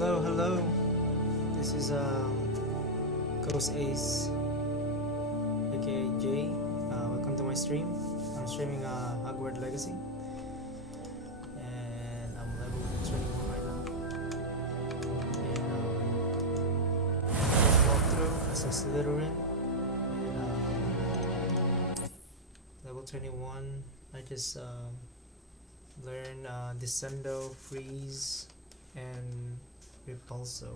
Hello. This is Ghost Ace, aka Jay. Welcome to my stream. I'm streaming Hogwarts Legacy, and I'm level 21 right now. And walkthrough as a Slytherin, and level 21. I just learned Decendo, Freeze, and Repulso.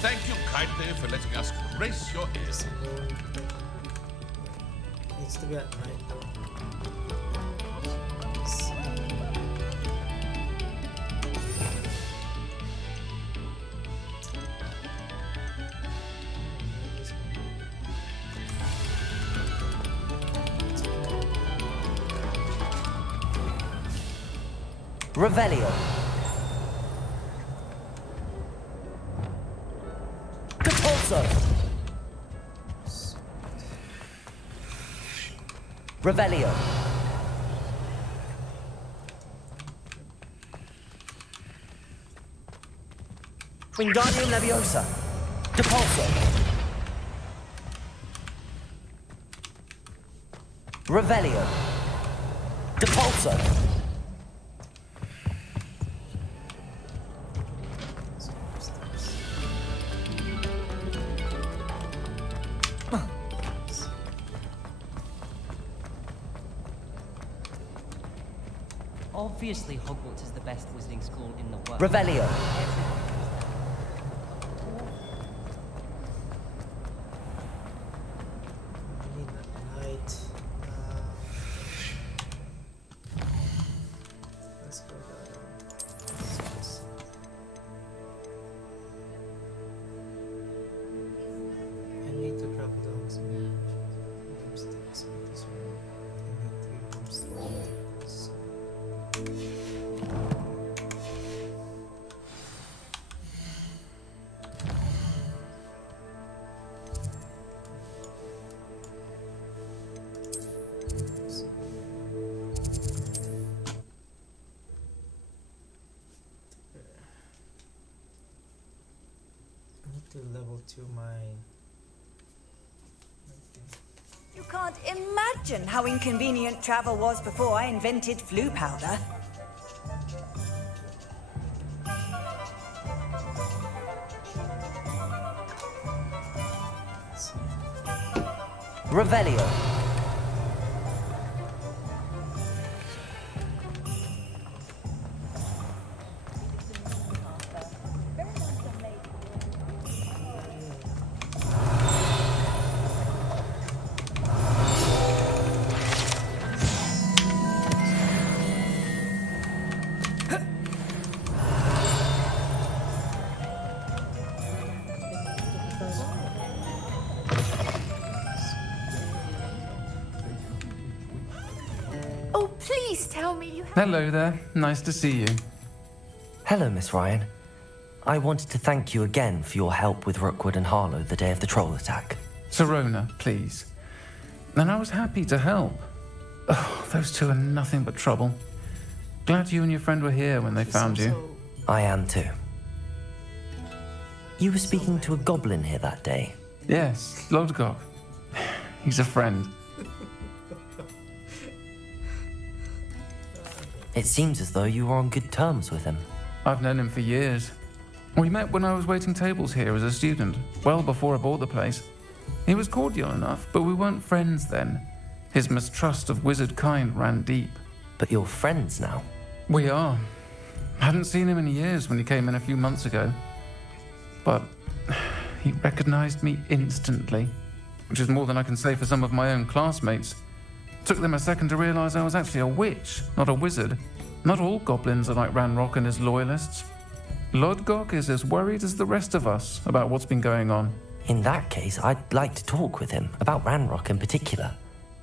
Thank you kindly for letting us grace your ears. Needs to be at night though. Revelio. Depulso. Revelio. Wingardium Leviosa. Depulso. Revelio. Depulso. Obviously, Hogwarts is the best wizarding school in the world. Revelio. Night. Let's go I need to grab those. To level 2 my You can't imagine how inconvenient travel was before I invented flu powder. Revelio. Oh, please tell me you have... Hello there. Nice to see you. Hello, Miss Ryan. I wanted to thank you again for your help with Rookwood and Harlow the day of the troll attack. Serona, please. And I was happy to help. Oh, those two are nothing but trouble. Glad you and your friend were here when they found you. I am too. You were speaking to a goblin here that day. Yes, Lodgok. He's a friend. It seems as though you were on good terms with him. I've known him for years. We met when I was waiting tables here as a student, well before I bought the place. He was cordial enough, but we weren't friends then. His mistrust of wizard kind ran deep. But you're friends now. We are. Hadn't seen him in years when he came in a few months ago. But he recognized me instantly, which is more than I can say for some of my own classmates. Took them a second to realize I was actually a witch, not a wizard. Not all goblins are like Ranrock and his loyalists. Lodgok is as worried as the rest of us about what's been going on. In that case, I'd like to talk with him, about Ranrock in particular.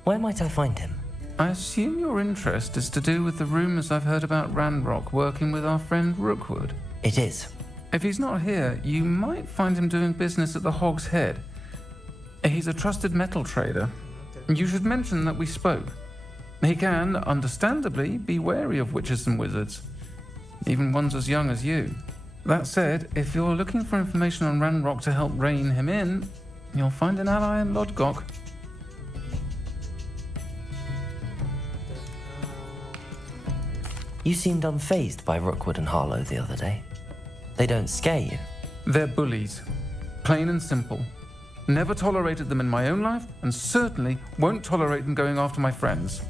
Where might I find him? I assume your interest is to do with the rumors I've heard about Ranrock working with our friend Rookwood. It is. If he's not here, you might find him doing business at the Hog's Head. He's a trusted metal trader. You should mention that we spoke. He can, understandably, be wary of witches and wizards, even ones as young as you. That said, if you're looking for information on Ranrock to help rein him in, you'll find an ally in Lodgok. You seemed unfazed by Rookwood and Harlow the other day. They don't scare you. They're bullies. Plain and simple. Never tolerated them in my own life, and certainly won't tolerate them going after my friends.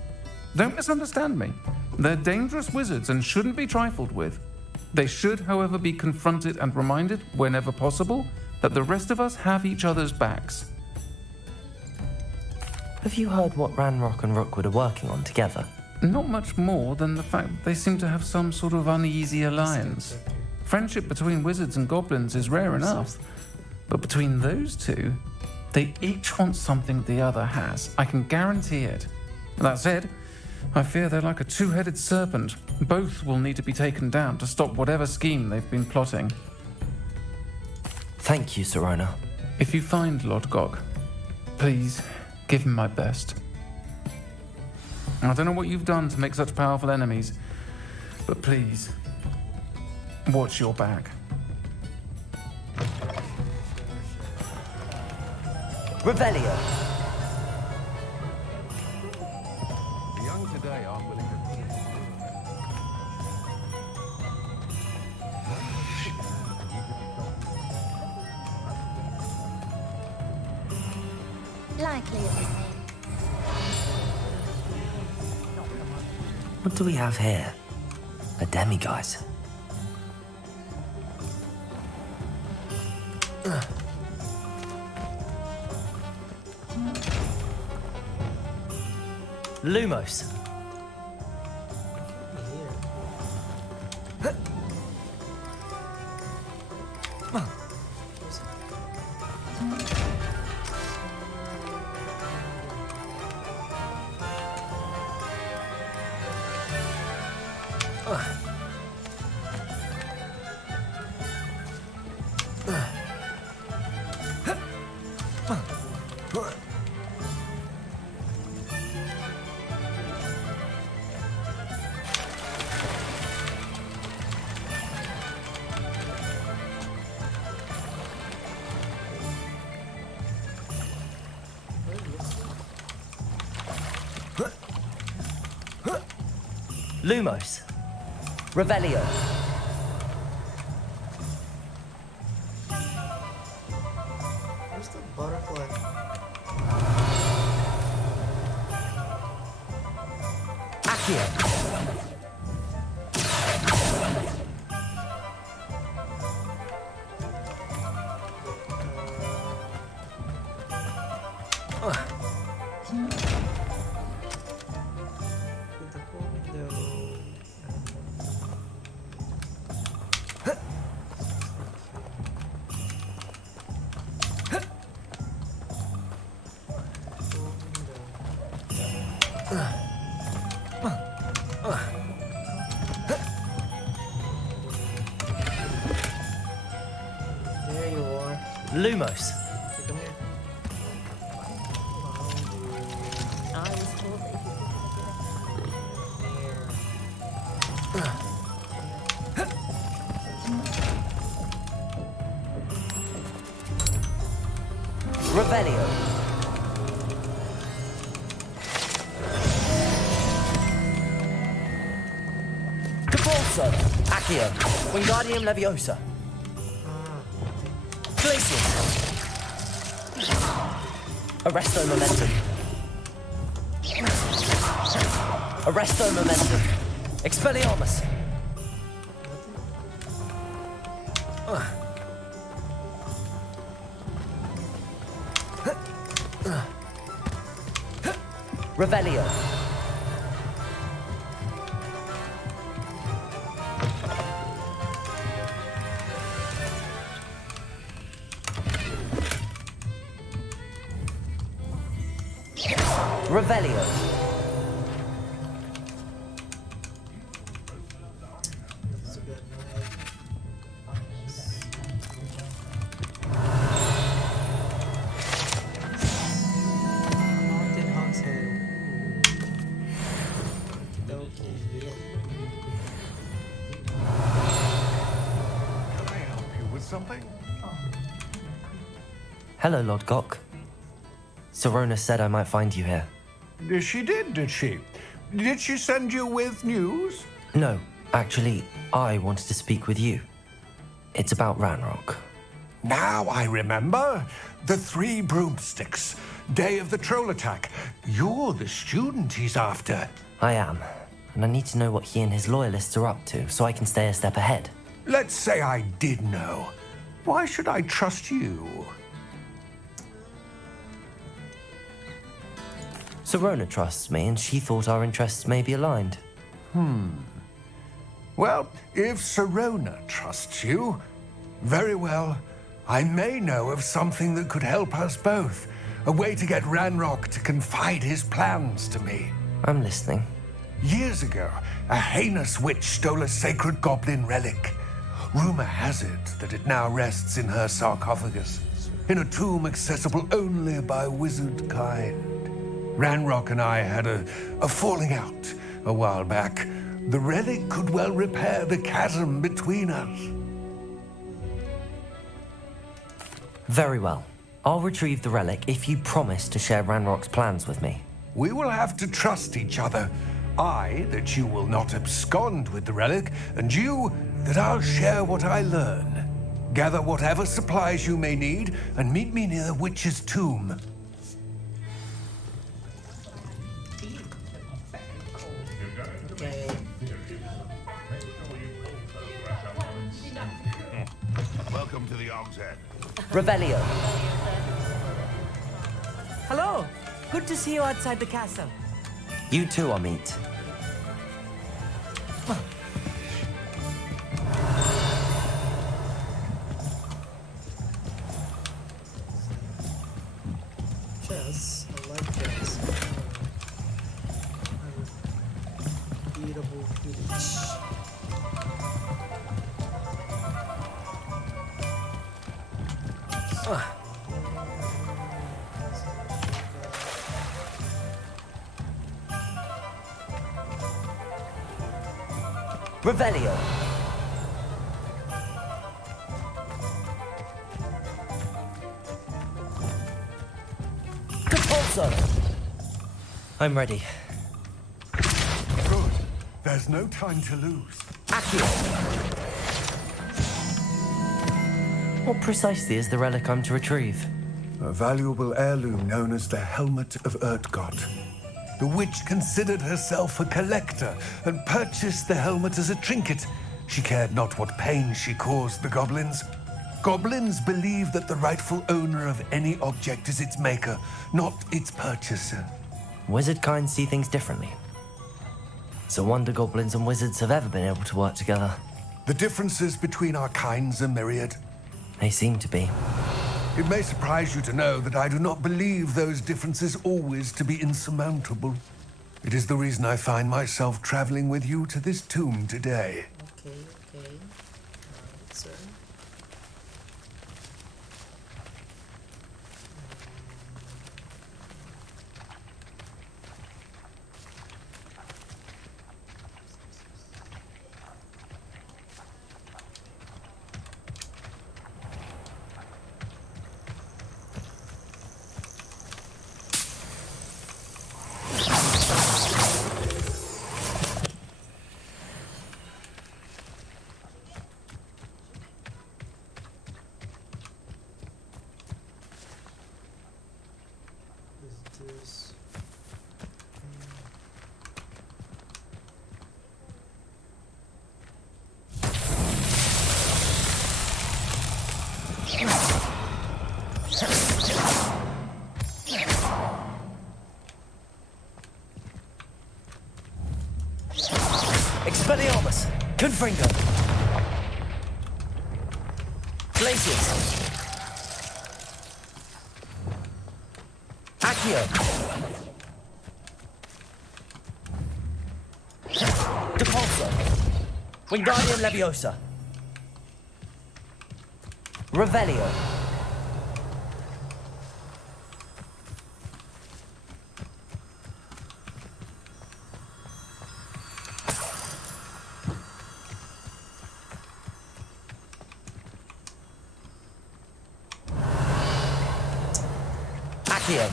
Don't misunderstand me. They're dangerous wizards and shouldn't be trifled with. They should, however, be confronted and reminded, whenever possible, that the rest of us have each other's backs. Have you heard what Ranrock and Rookwood are working on together? Not much more than the fact that they seem to have some sort of uneasy alliance. Friendship between wizards and goblins is rare enough, but between those two, they each want something the other has. I can guarantee it. That said, I fear they're like a two-headed serpent. Both will need to be taken down to stop whatever scheme they've been plotting. Thank you, Serona. If you find Lodgok, please give him my best. I don't know what you've done to make such powerful enemies, but please, watch your back. Revelio. The young today aren't willing to put it Likely of the same. What do we have here? A demiguise. Lumos. Lumos. Revelio. Where's the butterfly? Accio. There you are. Lumos. Okay, come here. I was told that if you Revelio. Caporso. Accio. Wingardium Leviosa. Glacius. Arresto Momentum. Arresto Momentum. Expelliarmus. Revelio. Revelio. It's a good night. something? Hello, Lord Gok. Serona said I might find you here. She did, did she? Did she send you with news? No, actually, I wanted to speak with you. It's about Ranrock. Now I remember. The 3 broomsticks. Day of the troll attack. You're the student he's after. I am, and I need to know what he and his loyalists are up to so I can stay a step ahead. Let's say I did know. Why should I trust you? Serona trusts me, and she thought our interests may be aligned. Well, if Serona trusts you, very well. I may know of something that could help us both. A way to get Ranrock to confide his plans to me. I'm listening. Years ago, a heinous witch stole a sacred goblin relic. Rumor has it that it now rests in her sarcophagus, in a tomb accessible only by wizard kind. Ranrock and I had a falling out a while back. The relic could well repair the chasm between us. Very well. I'll retrieve the relic if you promise to share Ranrock's plans with me. We will have to trust each other. I, that you will not abscond with the relic, and you, that I'll share what I learn. Gather whatever supplies you may need, and meet me near the witch's tomb. Okay. Welcome to the Og's Head. Revelio. Hello. Good to see you outside the castle. You too, Amit. Chess. I like chess. Unbeatable Quidditch. Revelio. Compulso. I'm ready. Good. There's no time to lose. Accio. What precisely is the relic I'm to retrieve? A valuable heirloom known as the Helmet of Urtgott. The witch considered herself a collector and purchased the helmet as a trinket. She cared not what pain she caused the goblins. Goblins believe that the rightful owner of any object is its maker, not its purchaser. Wizard kind see things differently. So wonder goblins and wizards have ever been able to work together. The differences between our kinds are myriad. They seem to be. It may surprise you to know that I do not believe those differences always to be insurmountable. It is the reason I find myself traveling with you to this tomb today. Okay. Alright, sir. Is this... Expelliarmus! Confringo! Glacius! Accio! Depulso! Wingardium Leviosa! Revelio! Accio.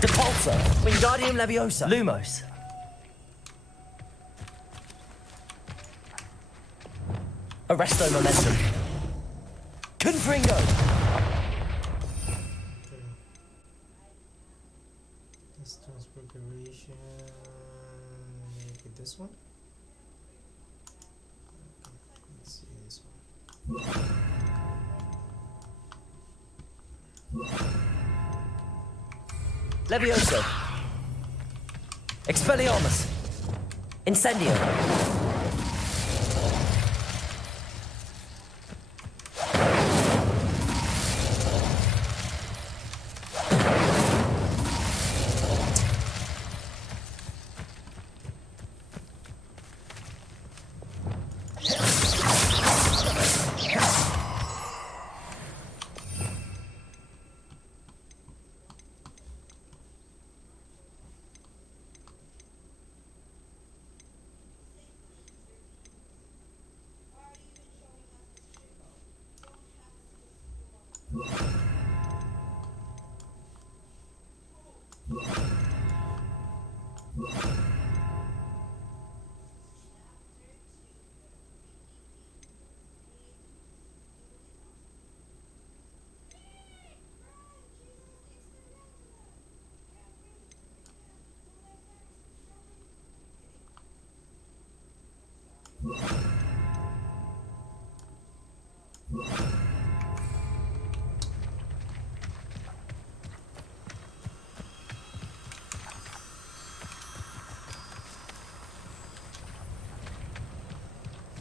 Depulso. Wingardium Leviosa. Lumos. Arresto Momentum. Confringo. This transfiguration. Maybe this one. Okay, let's see this one. Levioso. Expelliarmus. Incendio.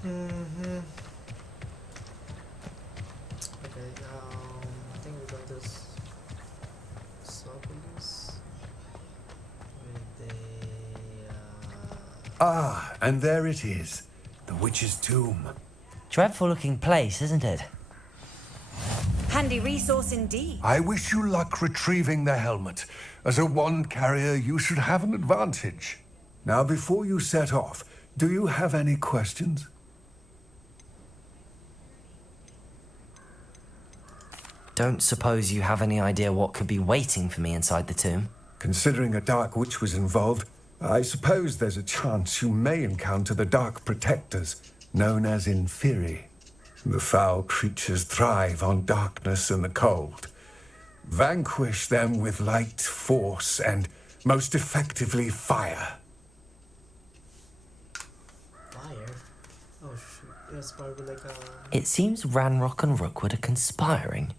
Okay, I think we got this sarcophagus with the Ah, and there it is. The witch's tomb. Dreadful looking place, isn't it? Handy resource indeed. I wish you luck retrieving the helmet. As a wand carrier, you should have an advantage. Now, before you set off, do you have any questions? Don't suppose you have any idea what could be waiting for me inside the tomb? Considering a dark witch was involved, I suppose there's a chance you may encounter the Dark Protectors, known as Inferi. The foul creatures thrive on darkness and the cold. Vanquish them with light, force, and most effectively fire. fire. Oh shoot, that's probably like a. It seems Ranrock and Rookwood are conspiring.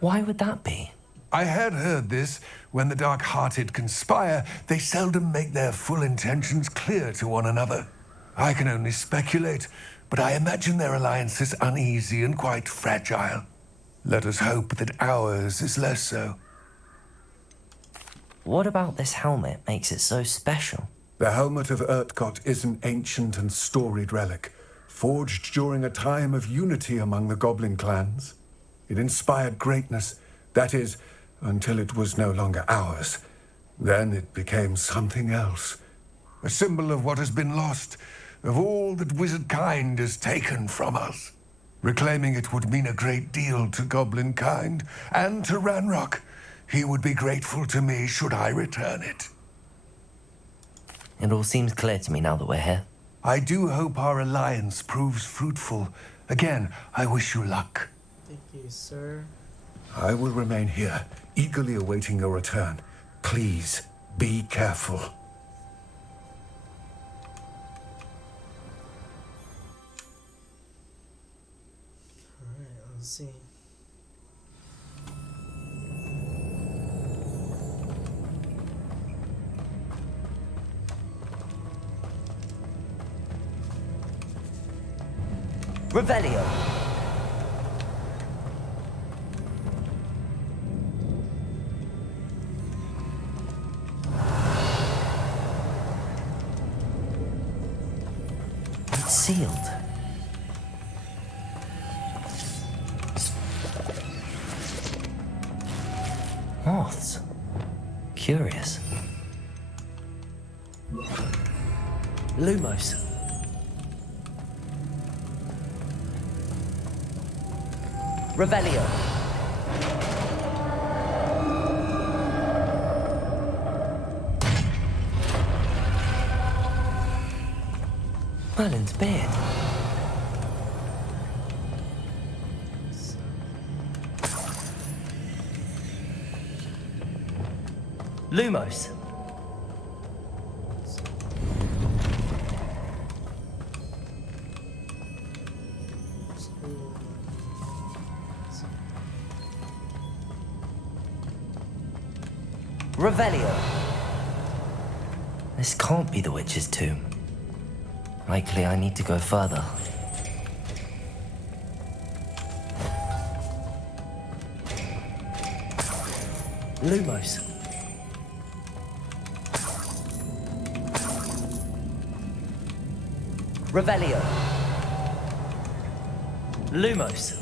Why would that be? I had heard this. When the dark-hearted conspire, they seldom make their full intentions clear to one another. I can only speculate, but I imagine their alliance is uneasy and quite fragile. Let us hope that ours is less so. What about this helmet makes it so special? The helmet of Urtkot is an ancient and storied relic, forged during a time of unity among the goblin clans. It inspired greatness, that is, until it was no longer ours. Then it became something else. A symbol of what has been lost, of all that wizard kind has taken from us. Reclaiming it would mean a great deal to goblin kind, and to Ranrock. He would be grateful to me should I return it. It all seems clear to me now that we're here. I do hope our alliance proves fruitful. Again, I wish you luck. Thank you, sir. I will remain here, eagerly awaiting your return. Please, be careful. Alright, let's see. Revelio. It's sealed. Moths. Curious. Lumos. Revelio. Merlin's beard. Lumos. Revelio. This can't be the witch's tomb. Likely I need to go further. Lumos. Revelio. Lumos.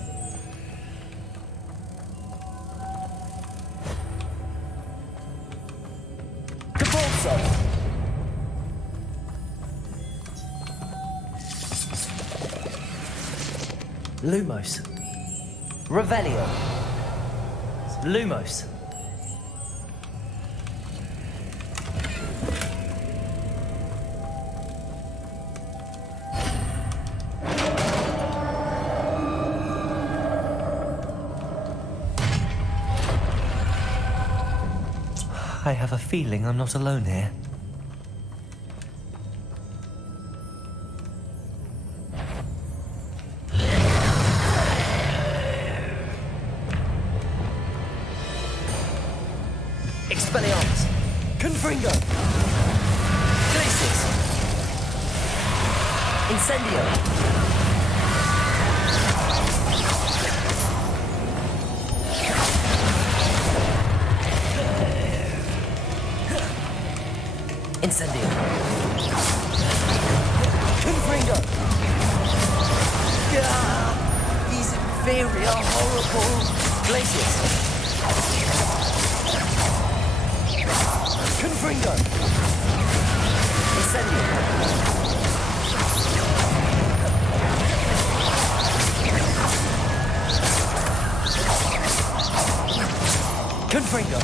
Capolso. Lumos. Revelio. Lumos. I have a feeling I'm not alone here. Expelliarmus! Confringo! Glacius! Incendio! Incendio! Confringo! He's very horrible! Glacius! Confringo! Incendio! Confringo!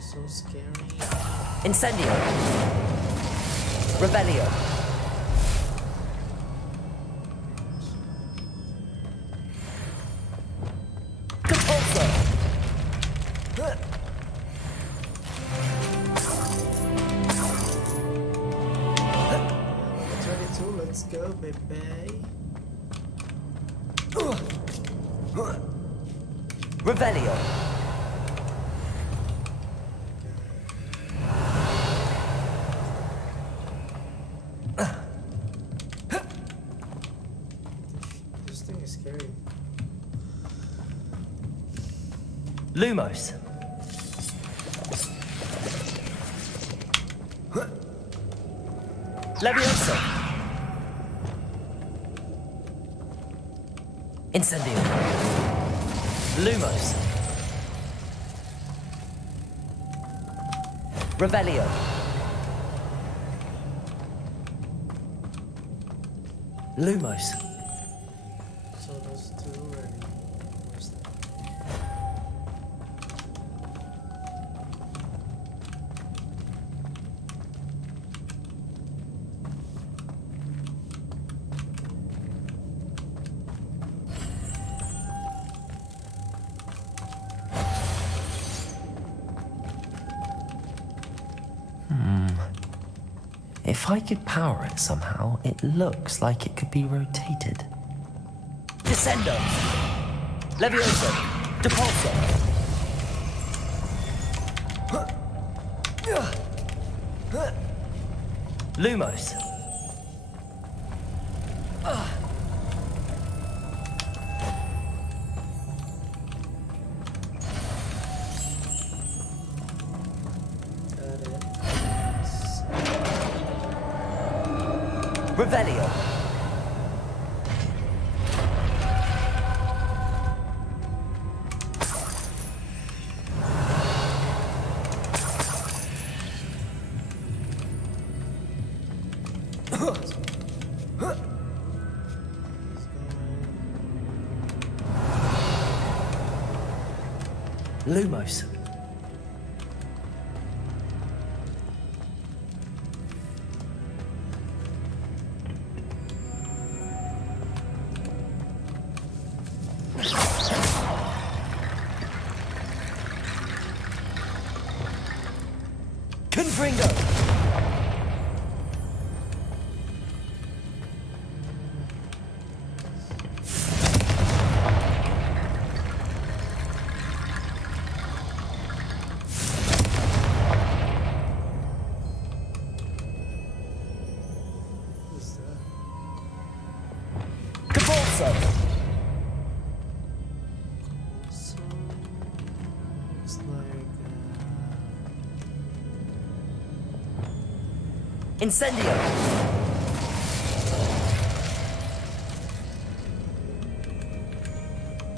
So scary. Incendio! Revelio! Capolso! Let's go, baby. Revelio! This thing is scary. Lumos! Levioso! Incendio! Lumos! Revelio! Lumos! So those two already. Where's that? If I could power it somehow, it looks like it could be rotated. Decendo! Levioso! Depulso! Lumos! Got it. Revelio! Lumos. Confringo. Who's that? Cabalso. So looks like Incendio.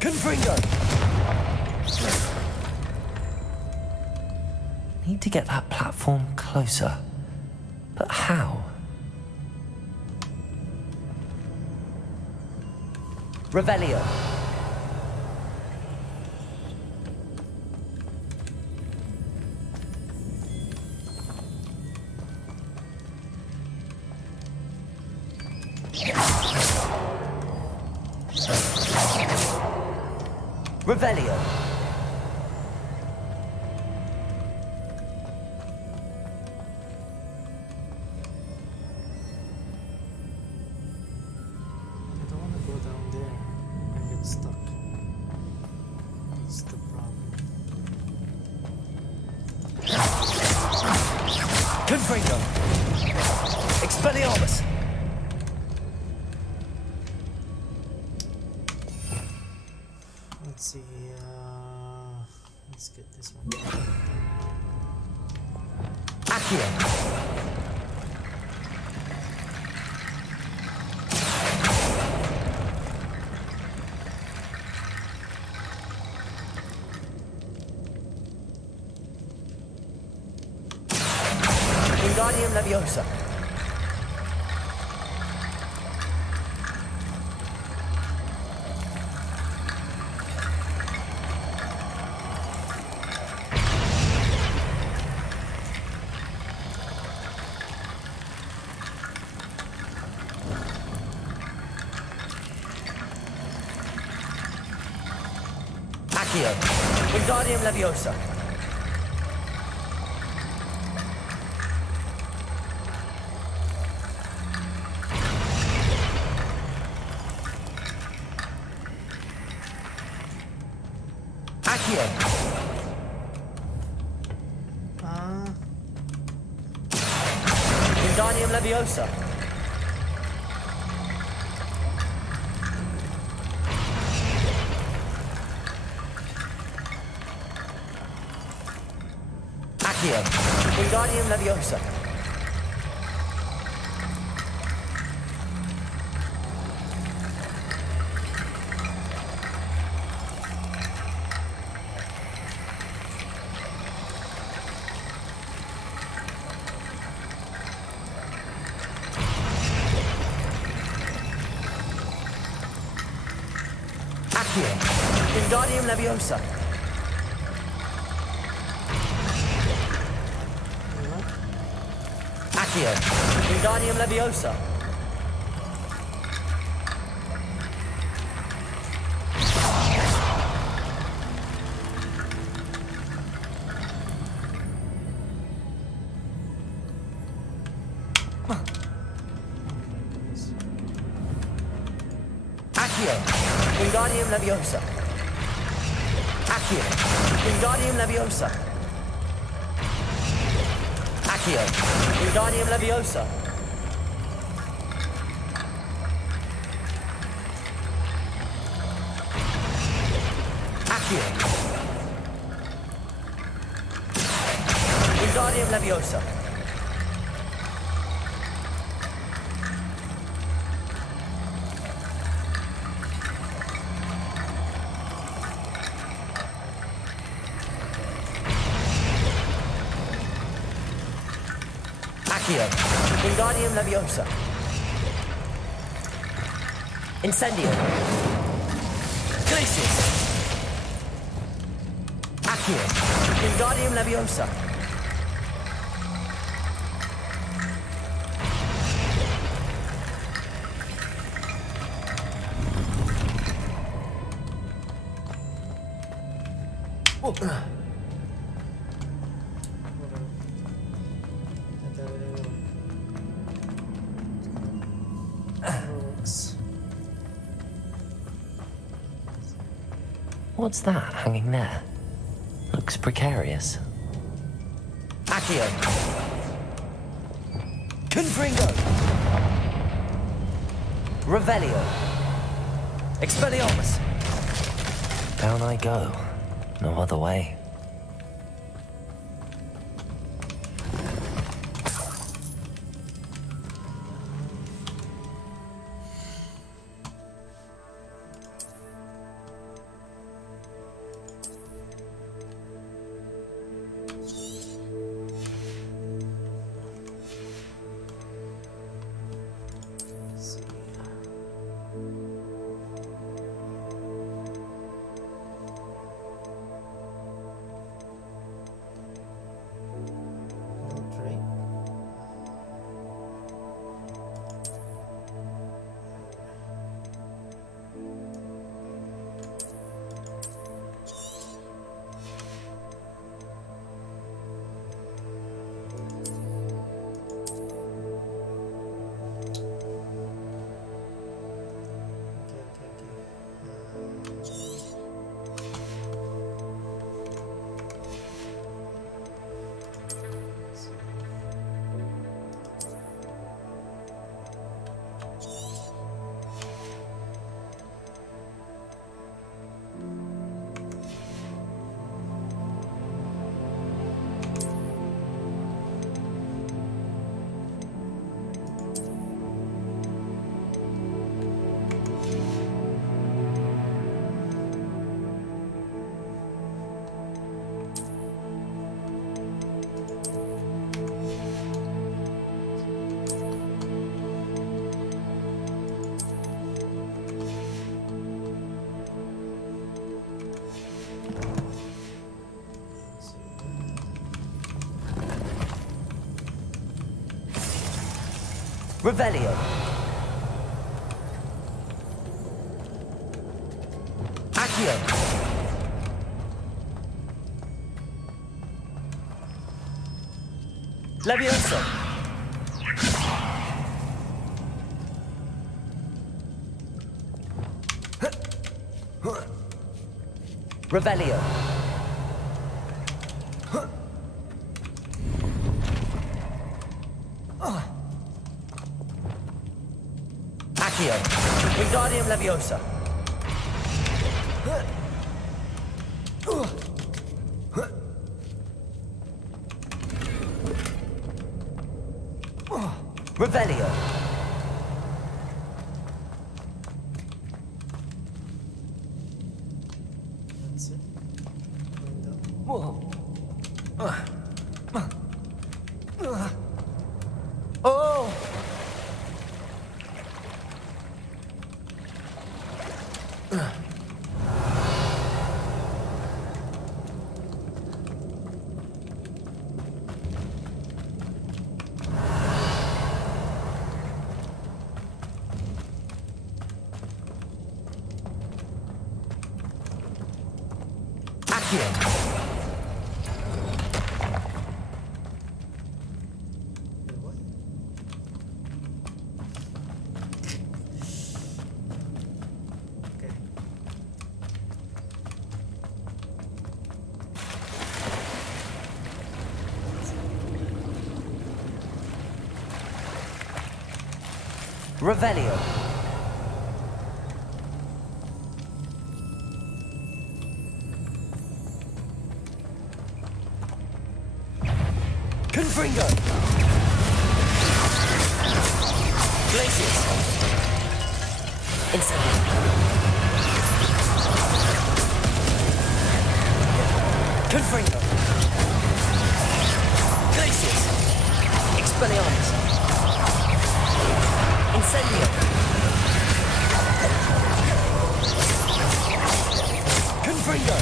Confringo. Need to get that platform closer. But how? Revelio. Revelio. I don't want to go down there and get stuck. That's the problem. Confringo. Expelliarmus. Let's see. Let's get this one. Accio. Wingardium Leviosa. Accio. Wingardium Leviosa. Accio. Wingardium Leviosa. Accio. Wingardium Leviosa. Accio. Wingardium Leviosa. Accio. Wingardium Leviosa. Accio. Wingardium Leviosa. Accio. Wingardium Leviosa. Accio. Wingardium Leviosa. Accio. Wingardium Leviosa. Accio. Wingardium Leviosa. Incendio. Glacius. Accio. Wingardium Leviosa. What's that hanging there? Looks precarious. Accio. Confringo. Revelio. Expelliarmus. Down I go. No other way. Revelio. Accio. Levioso. Revelio. Accio. Wingardium Leviosa. Revelio. That's it. Whoa. Oh! Accio. What? Okay. Revelio. Confringo. Glacius. Incendio. Confringo. Glacius. Expelliarmus. Incendio. Confringo.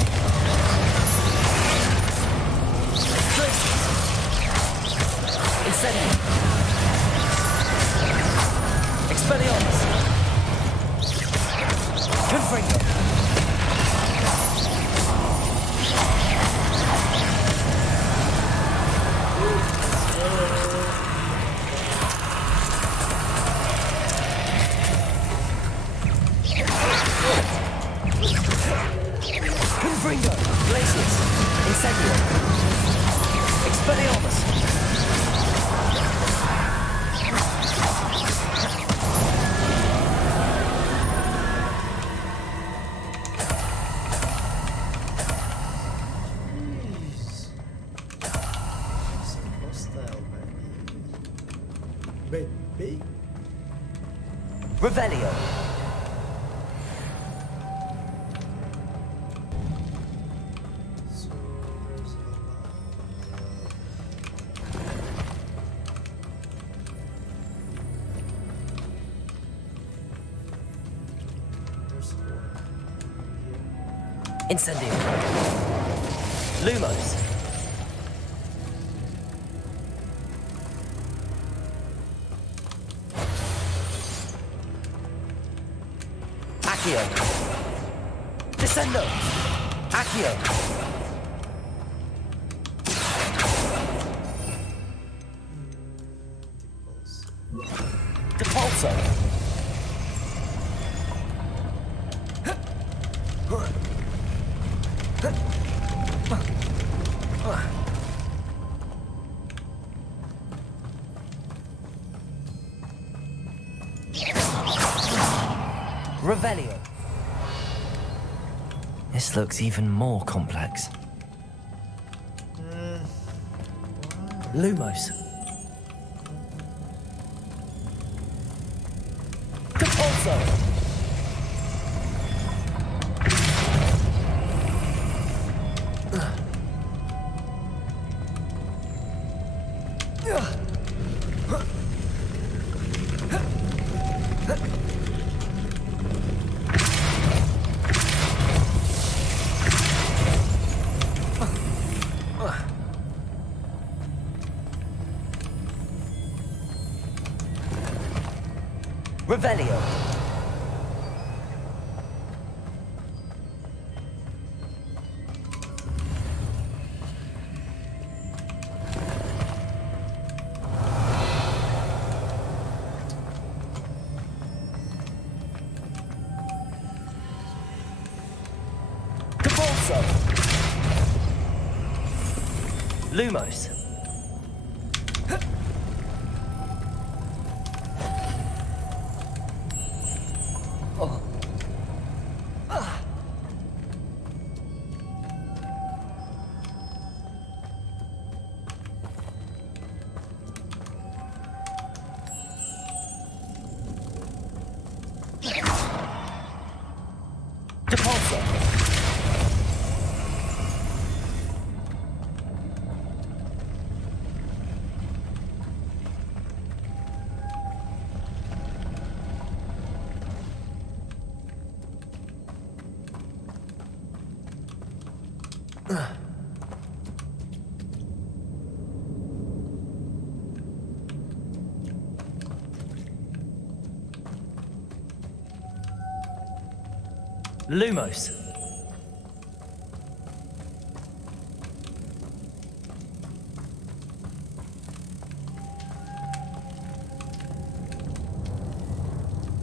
baby. Revelio. So there's a lot. There's 4 here. Incendio. Lumos. Accio. Decendo. Accio. Depulso. Revelio. This looks even more complex. Lumos. Depulso. Revelio. Depulso. Lumos. Depulso. Lumos.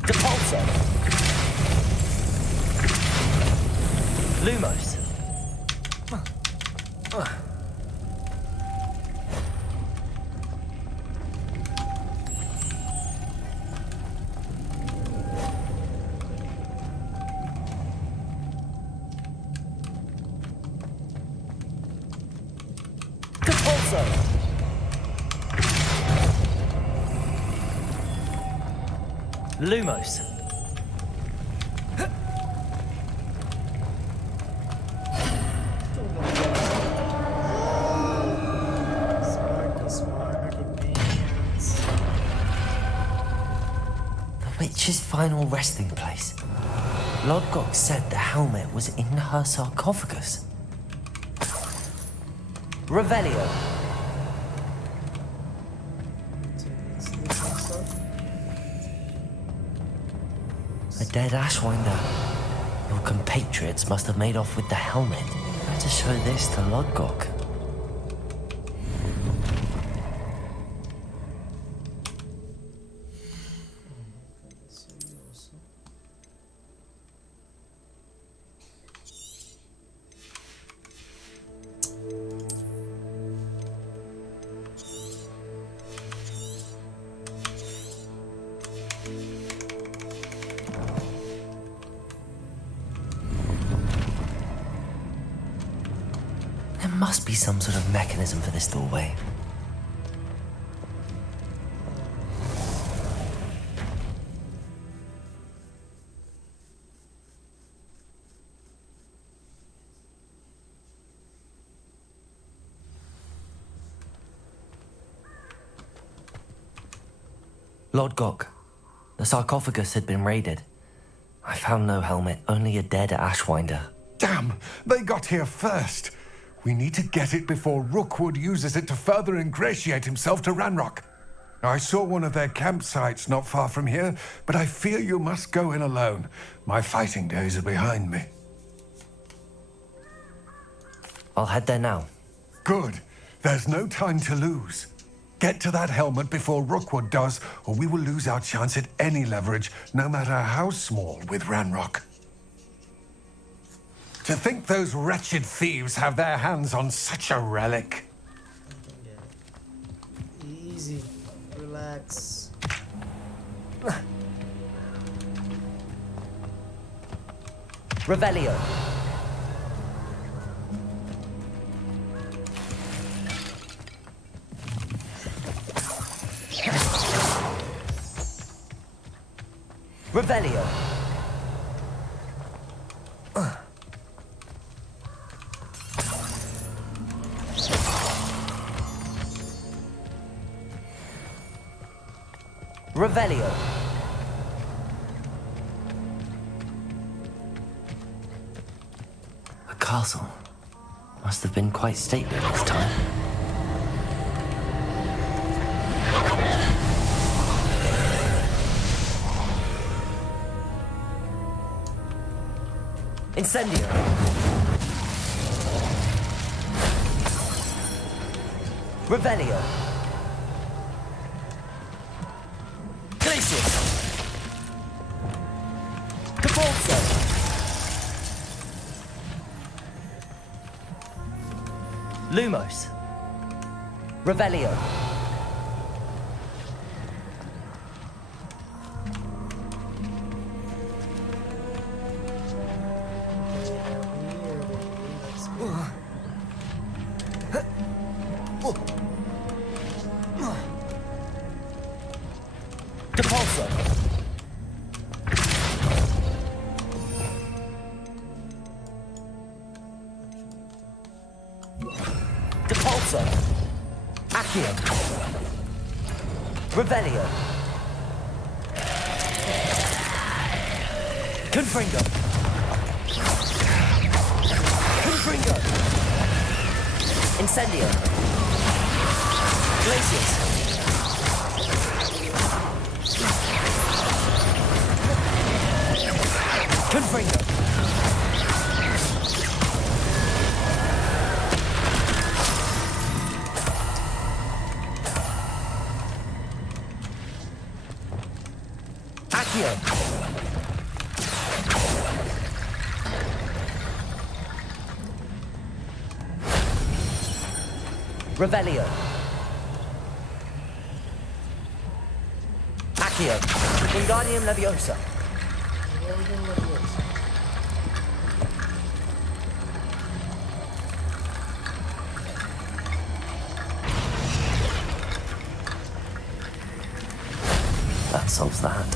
Depulso. Lumos. Depulso. Lumos. Smarty pants. The witch's final resting place. Lodgok said the helmet was in her sarcophagus. Revelio. A dead Ashwinder. Your compatriots must have made off with the helmet. Better show this to Lodgok. There must be some sort of mechanism for this doorway. Lord Gok, the sarcophagus had been raided. I found no helmet, only a dead Ashwinder. Damn! They got here first. We need to get it before Rookwood uses it to further ingratiate himself to Ranrock. I saw one of their campsites not far from here, but I fear you must go in alone. My fighting days are behind me. I'll head there now. Good. There's no time to lose. Get to that helmet before Rookwood does, or we will lose our chance at any leverage, no matter how small, with Ranrock. To think those wretched thieves have their hands on such a relic. Easy. Relax. Revelio. Revelio. Revelio. The castle must have been quite stately this time. Incendio. Revelio. Glacius. Capolso. Lumos. Revelio. Depulso. Depulso. Accio. Revelio. Confringo. Confringo. Incendio. Glacius. Confringo. Accio. Revelio. Accio. Wingardium Leviosa. That solves that.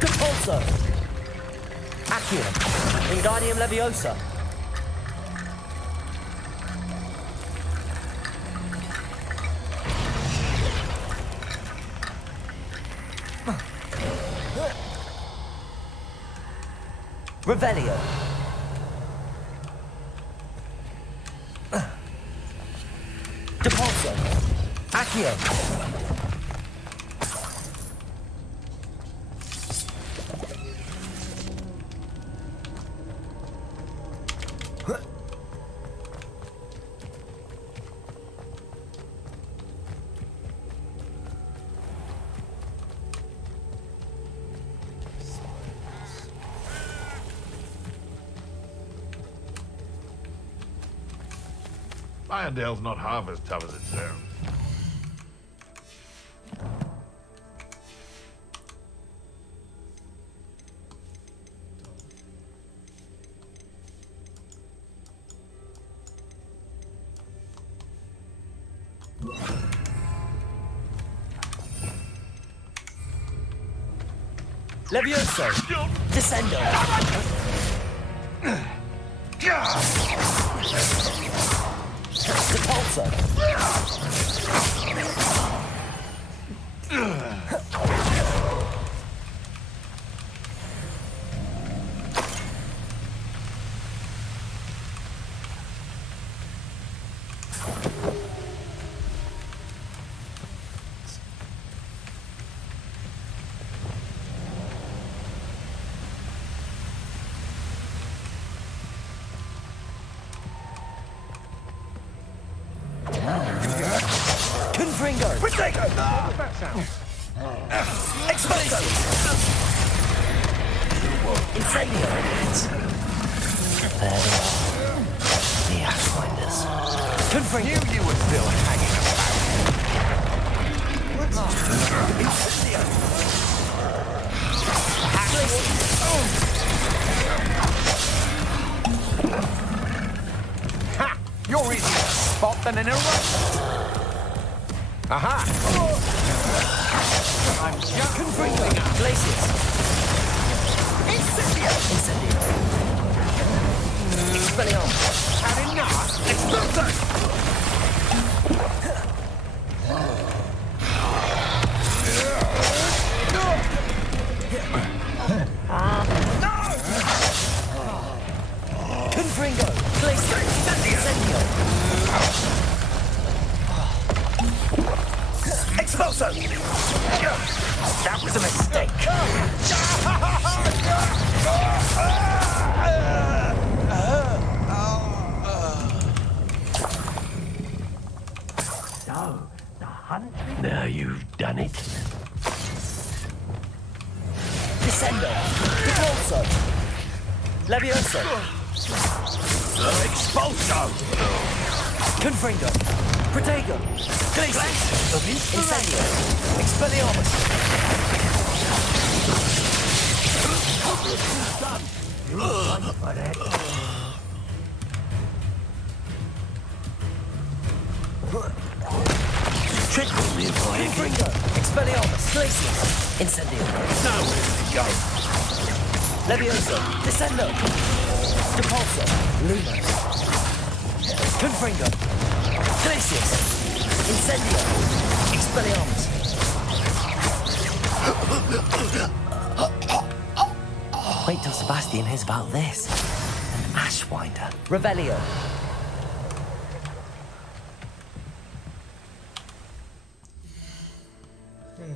Capolso. Accio. Wingardium Leviosa. Revelio. Depulso. Accio. Irondale's not half as tough as it sounds. Levioso! Decendo! Depulso! Confringo! Protego! Expulso! Incendio! There they are. The Ashwinders. Confringo! Knew you were still hanging about. Incendio! Ha! You're easier to spot than an eruption. Aha! I'm just confringo. Glaciers! Incendio! Incendio! Expelliarmus! Had enough? Expulso! Confringo! Glaciers! Incendio! Expulso! That was a mistake. Now you've done it. Decendo! Depulso! Levioso! Expulso! Confringo! Protego! Glaciers! Incendio! Expelliarmus! Confringo! Expelliarmus! Glaciers! Incendio! Nowhere to go. Levioso! Decendo! Depulso! Lumos! Confringo! Glaciers! Incendio! Expelliarmus! Wait till Sebastian hears about this. An Ashwinder. Revelio! Hey,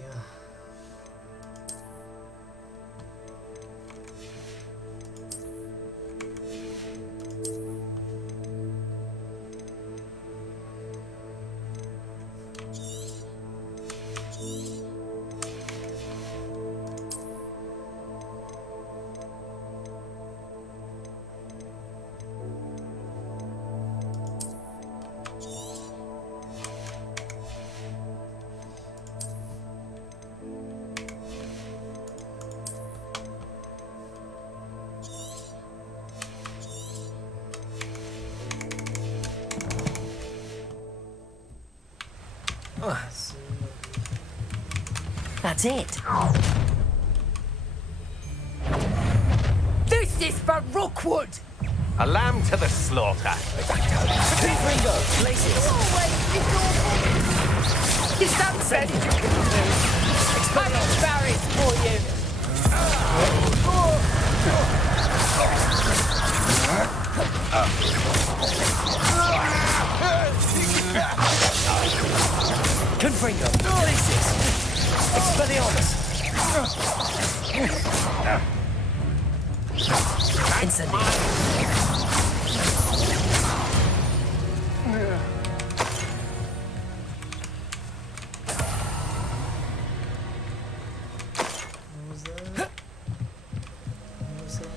That's it. This is for Rookwood! A lamb to the slaughter. Confringo! Glaciers! Is that best you can do? I'm embarrassed for you. Confringo! Glaciers! Expelliarmus! Incendio! what was that? What was that?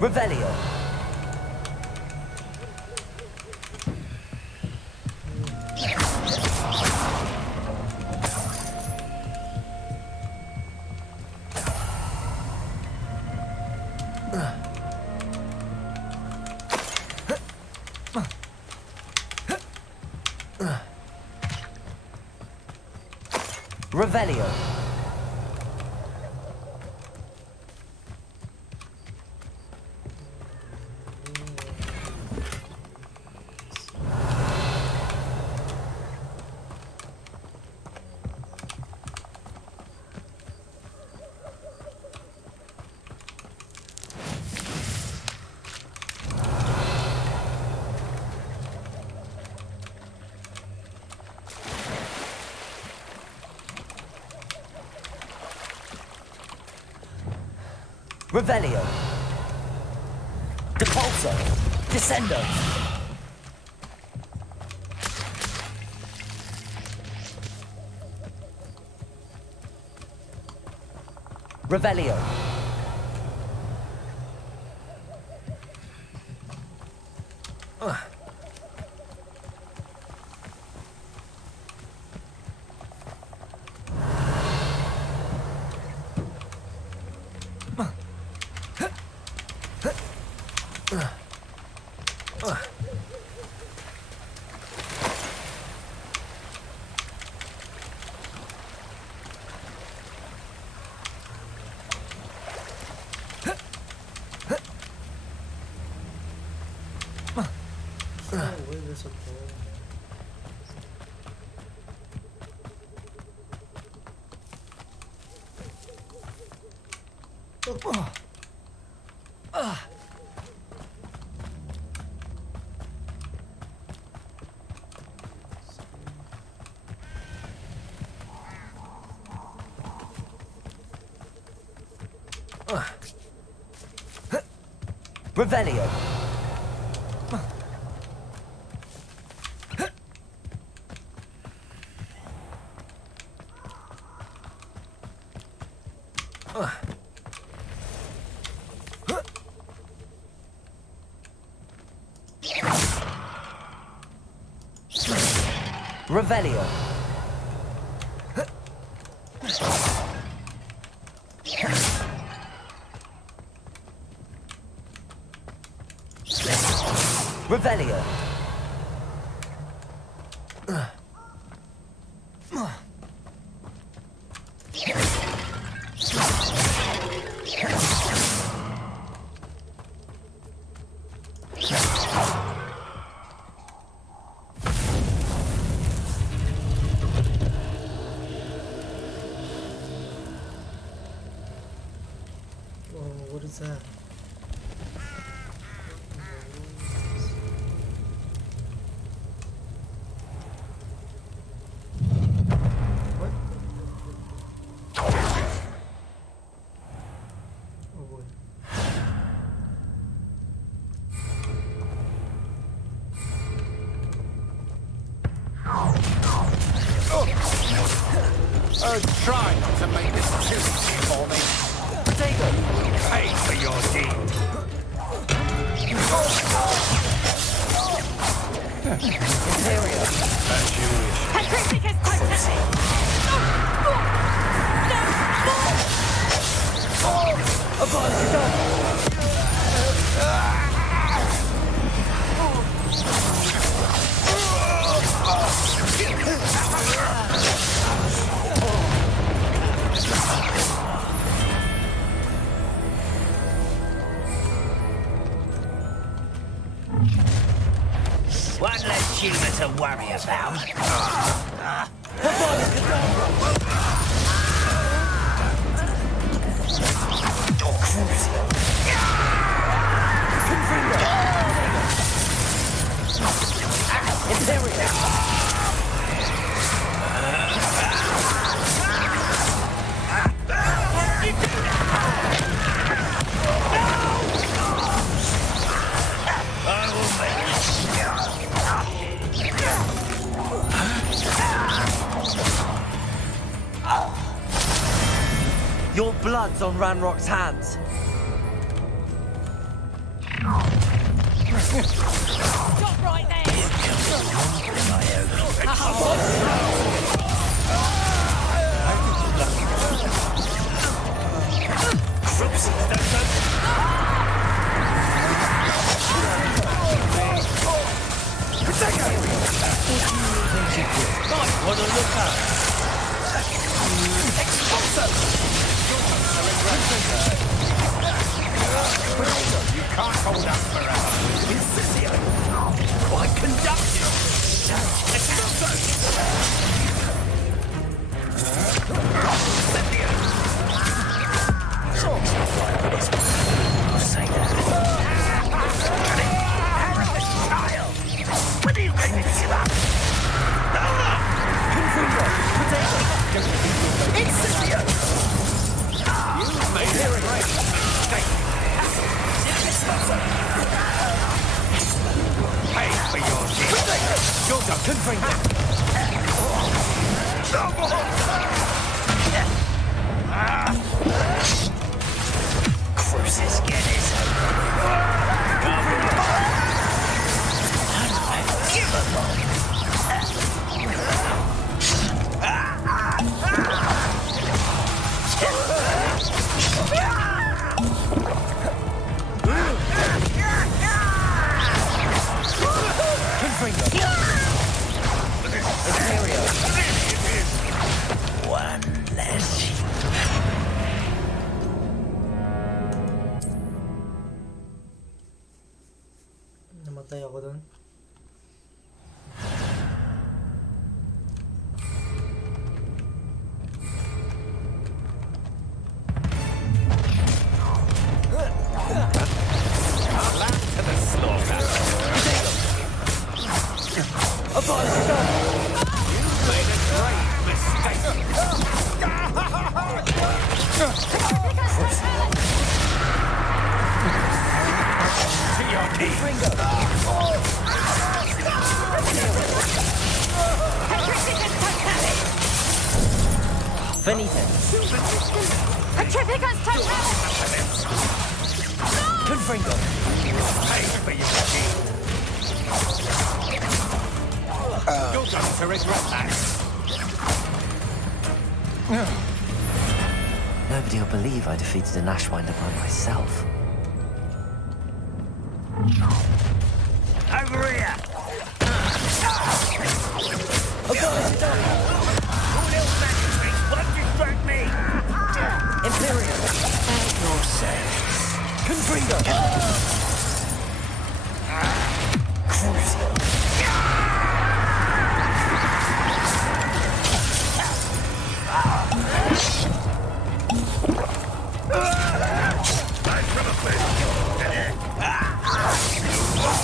Revelio! Revelio! Revelio. Depulso. Decendo. Revelio. Oh, wait, there's a ball. Revelio. Revelio. Revelio. Whoa, what is that? What? Oh boy. Try not to make this too easy for me. Potato. Pay for your deed. Interior. As you wish. One less human to worry about. Your blood's on Ranrock's hands. Stop right there! What a lookout! You can't hold us forever. Incissio! I conduct you! When are you going to give up? Incissio! You made it great. Crucis, get it. One less. Namatay ako dun. Finite. Petrificus totalis! Confringo. You're going to regret that. Nobody will believe I defeated an Ashwinder by myself. Over here! Imperial! Yourselves! Confringo! Crucial!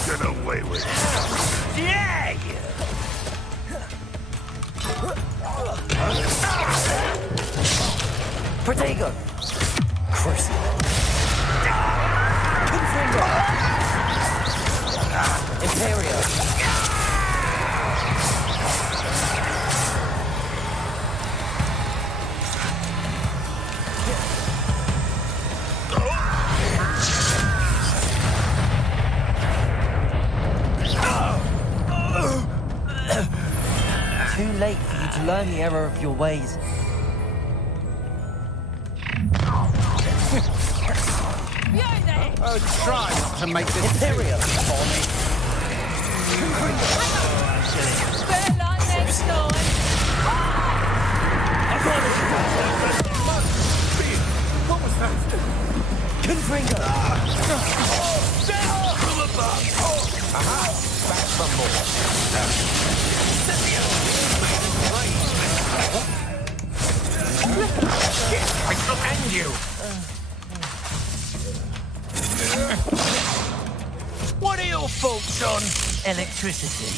Get away with it. Yeah! Protego! Crucial! Confringo! Imperial! Too late for you to learn the error of your ways. Oh, try not to make this Imperial! What was that? Confringo! Back from more. I shall end you. What are your thoughts on electricity?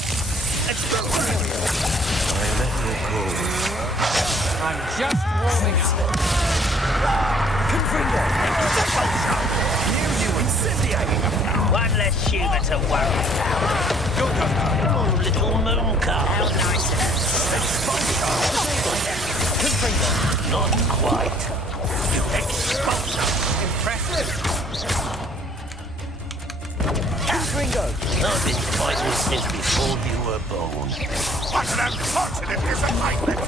I'm just warming up. Confringo! You incendiate! One less human to worry about. Oh, little moon car. How nice. Confringo! Not quite. Expulsor! Impressive. Confringo! I've been fighting since before you were born. What an unfortunate disappointment!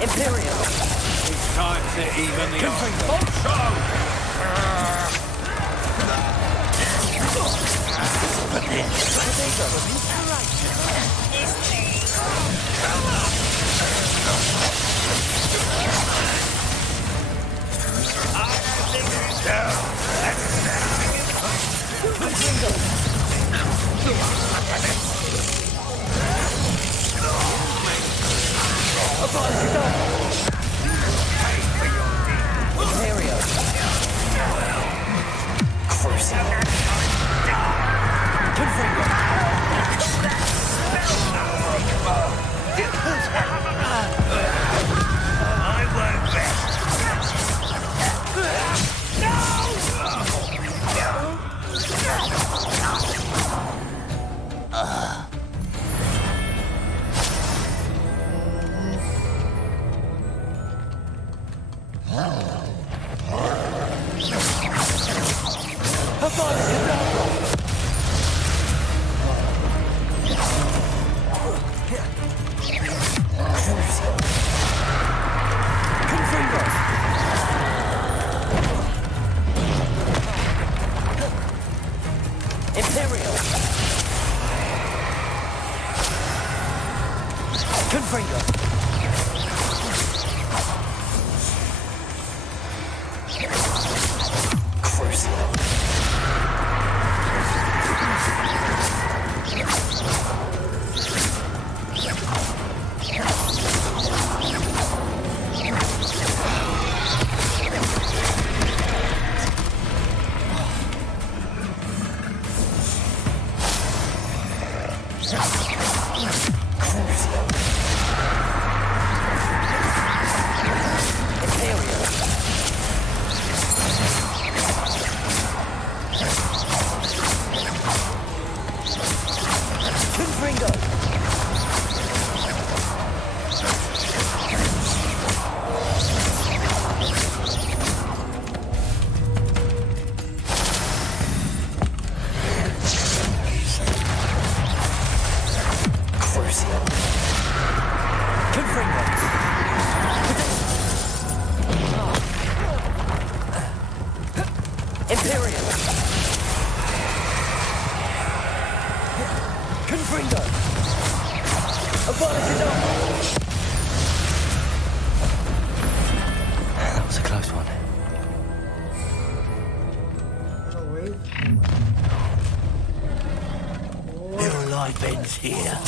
Imperial! It's time to even the odds. Imperial! Imperial. Confringo. Crucio. That was a close one. Your life ends here.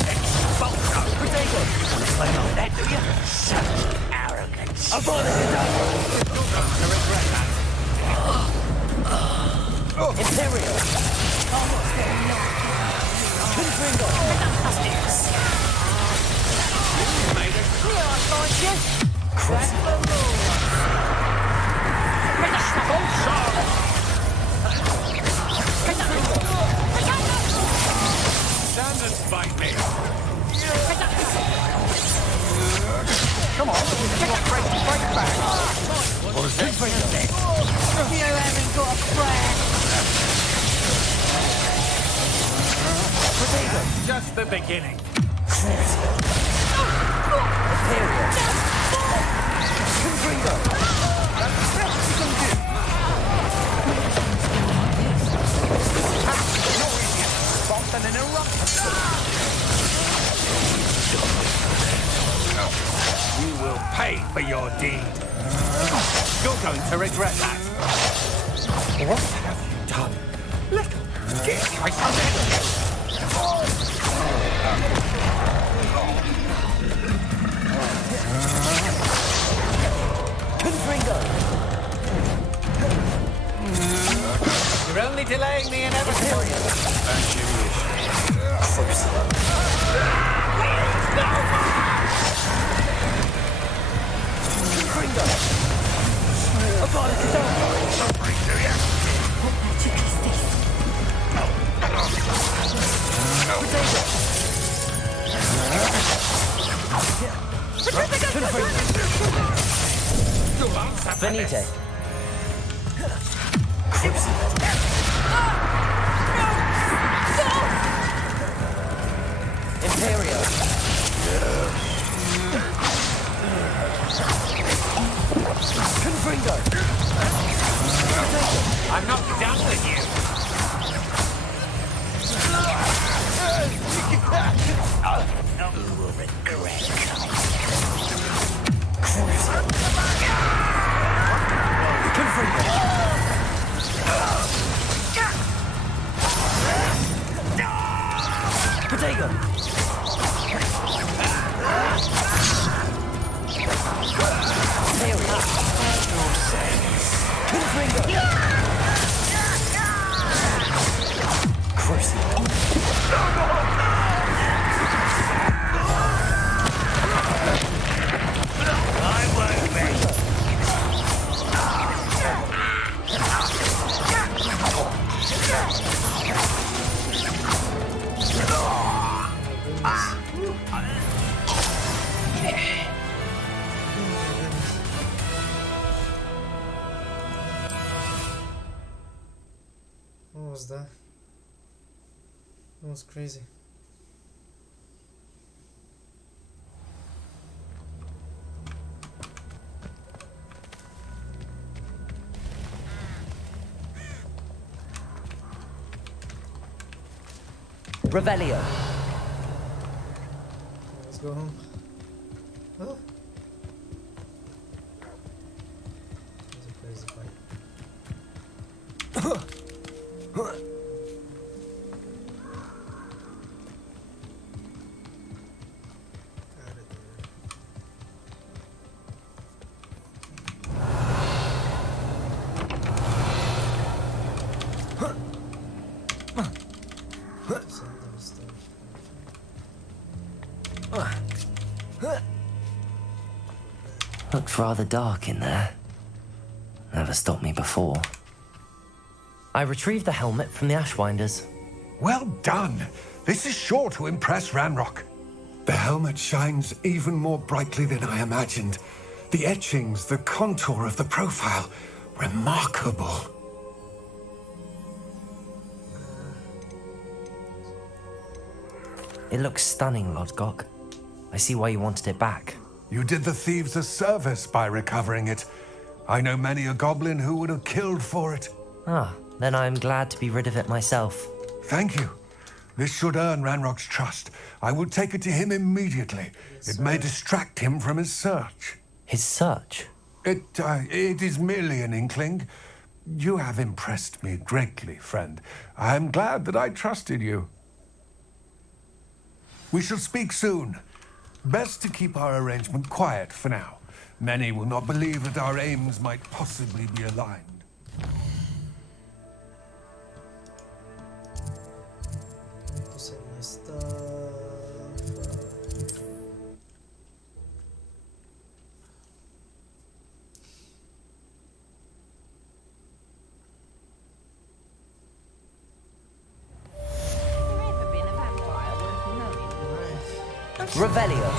Potato! Play like that, do you? Such arrogance. You're going to regret that. Imperial! Confringo! Made it clear, I find you. That's the rule. Stand and fight me. Come on, break back. What is that? You haven't got a plan. Just the beginning. Imperial! Confringo! That's the best you can do. Boston in a rock. You will pay for your deed. You're going to regret that. What have you done? Little git, I said. Confringo! You're only delaying the inevitable. As you wish. Confringo! Abolish his own! Suffering, do you? What magic is this? Venite! Imperial! Confringo! I'm not done with you. You will regret. Confringo! Potato! Imperial! Confringo! Crucio! was that? That was crazy. Revelio. Let's go home. Oh. That was a crazy fight. Got it there. Decendo stuff. Looks rather dark in there. Never stopped me before. I retrieved the helmet from the Ashwinders. Well done. This is sure to impress Ranrock. The helmet shines even more brightly than I imagined. The etchings, the contour of the profile, remarkable. It looks stunning, Lodgok. I see why you wanted it back. You did the thieves a service by recovering it. I know many a goblin who would have killed for it. Ah, then I'm glad to be rid of it myself. Thank you. This should earn Ranrock's trust. I will take it to him immediately. It may distract him from his search. His search? It is merely an inkling. You have impressed me greatly, friend. I am glad that I trusted you. We shall speak soon. Best to keep our arrangement quiet for now. Many will not believe that our aims might possibly be aligned. To set my stuff. Never been a vampire worth knowing. Revelio.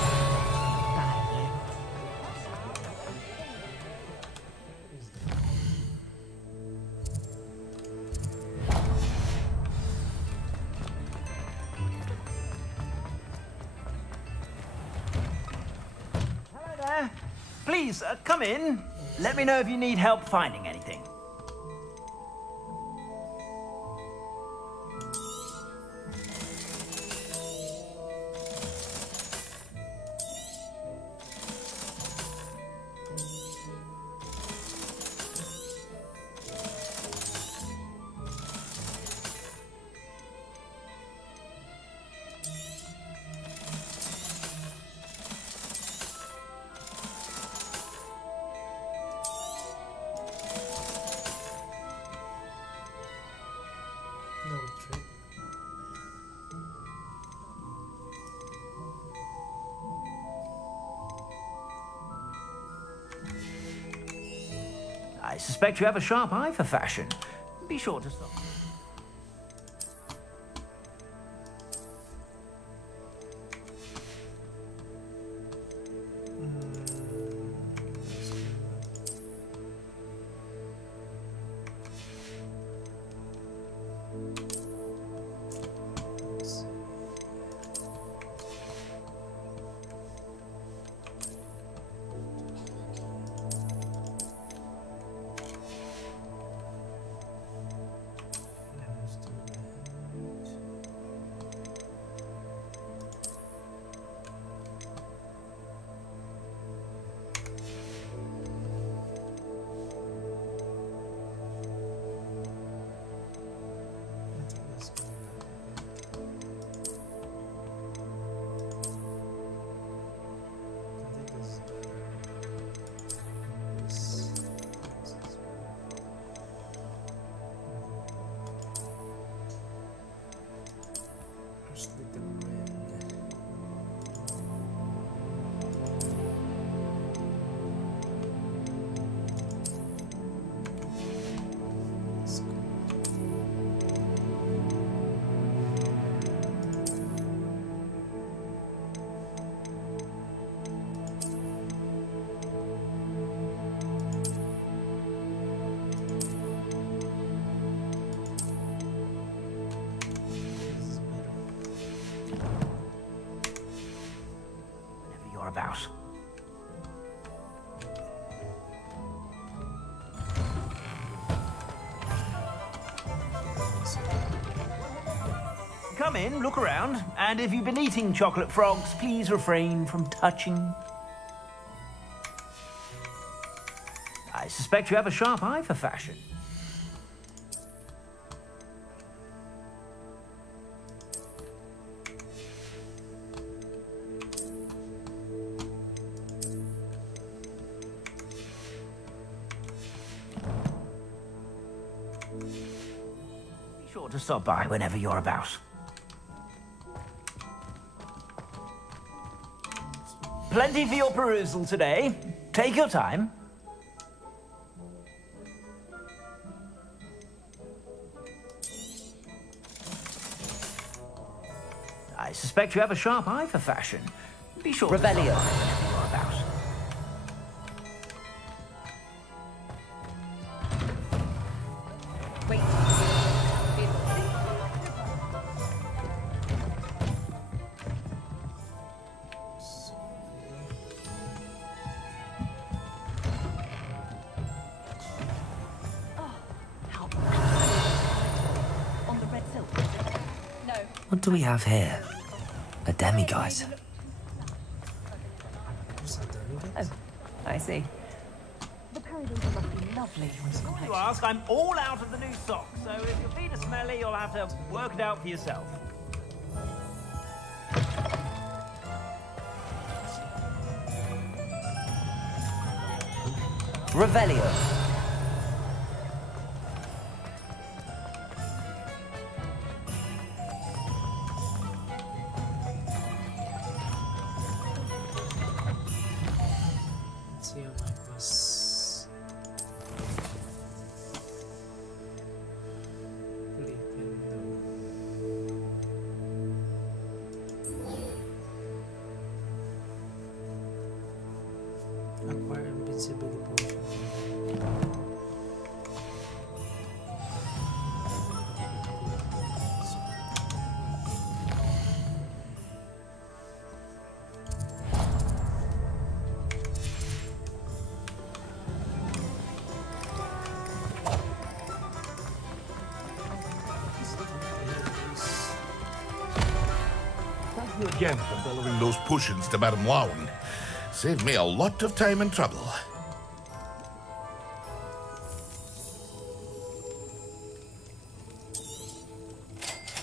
Hello there. Please, come in. Let me know if you need help finding anything. No trick. I suspect you have a sharp eye for fashion. Be sure to stop. come in, look around, and if you've been eating chocolate frogs, please refrain from touching. I suspect you have a sharp eye for fashion. Be sure to stop by whenever you're about. Plenty for your perusal today. Take your time. I suspect you have a sharp eye for fashion. Be sure Revelio. to stop by whenever you're about. On the red silk. No. What do we have here? A demiguise. Oh, I see. The corridors must be lovely. Before you ask, I'm all out of the new socks, so if your feet are smelly, you'll have to work it out for yourself. Revelio. Let's see how my was. Acquire invincibility potion. Thank you again for delivering those potions to Madame Lowen. Saved me a lot of time and trouble.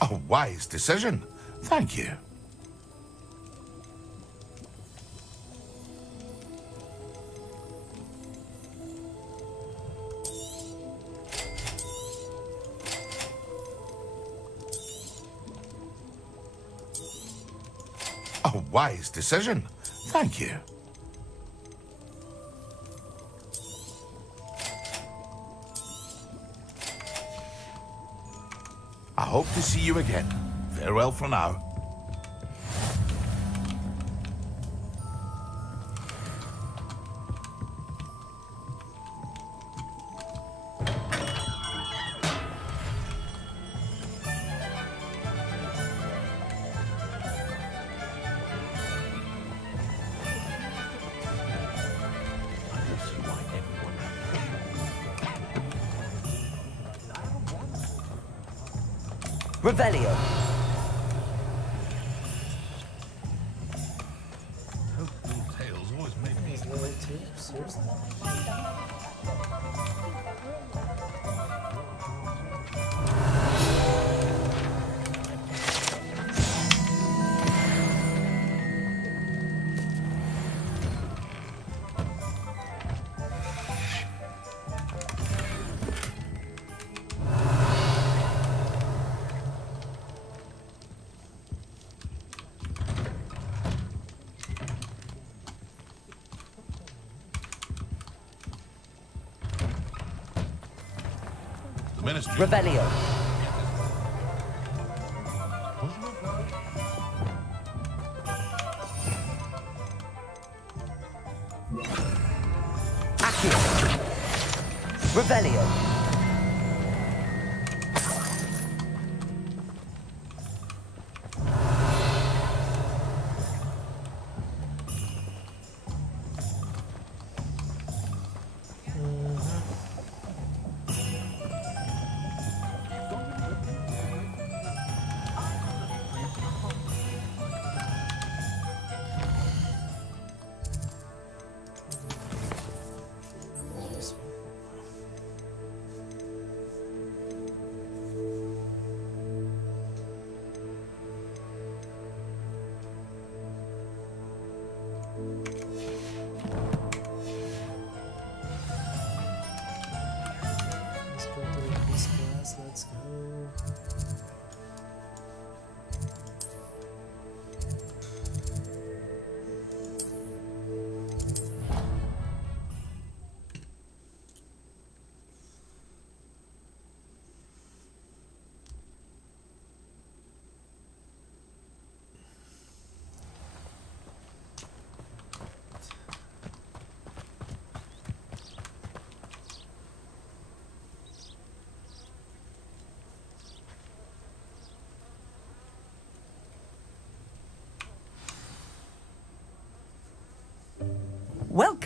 A wise decision. Thank you. A wise decision. Thank you. I hope to see you again. Farewell for now. Revelio. Tales always make me... Level 2? Seriously? Ministry. Revelio. Accio. Revelio.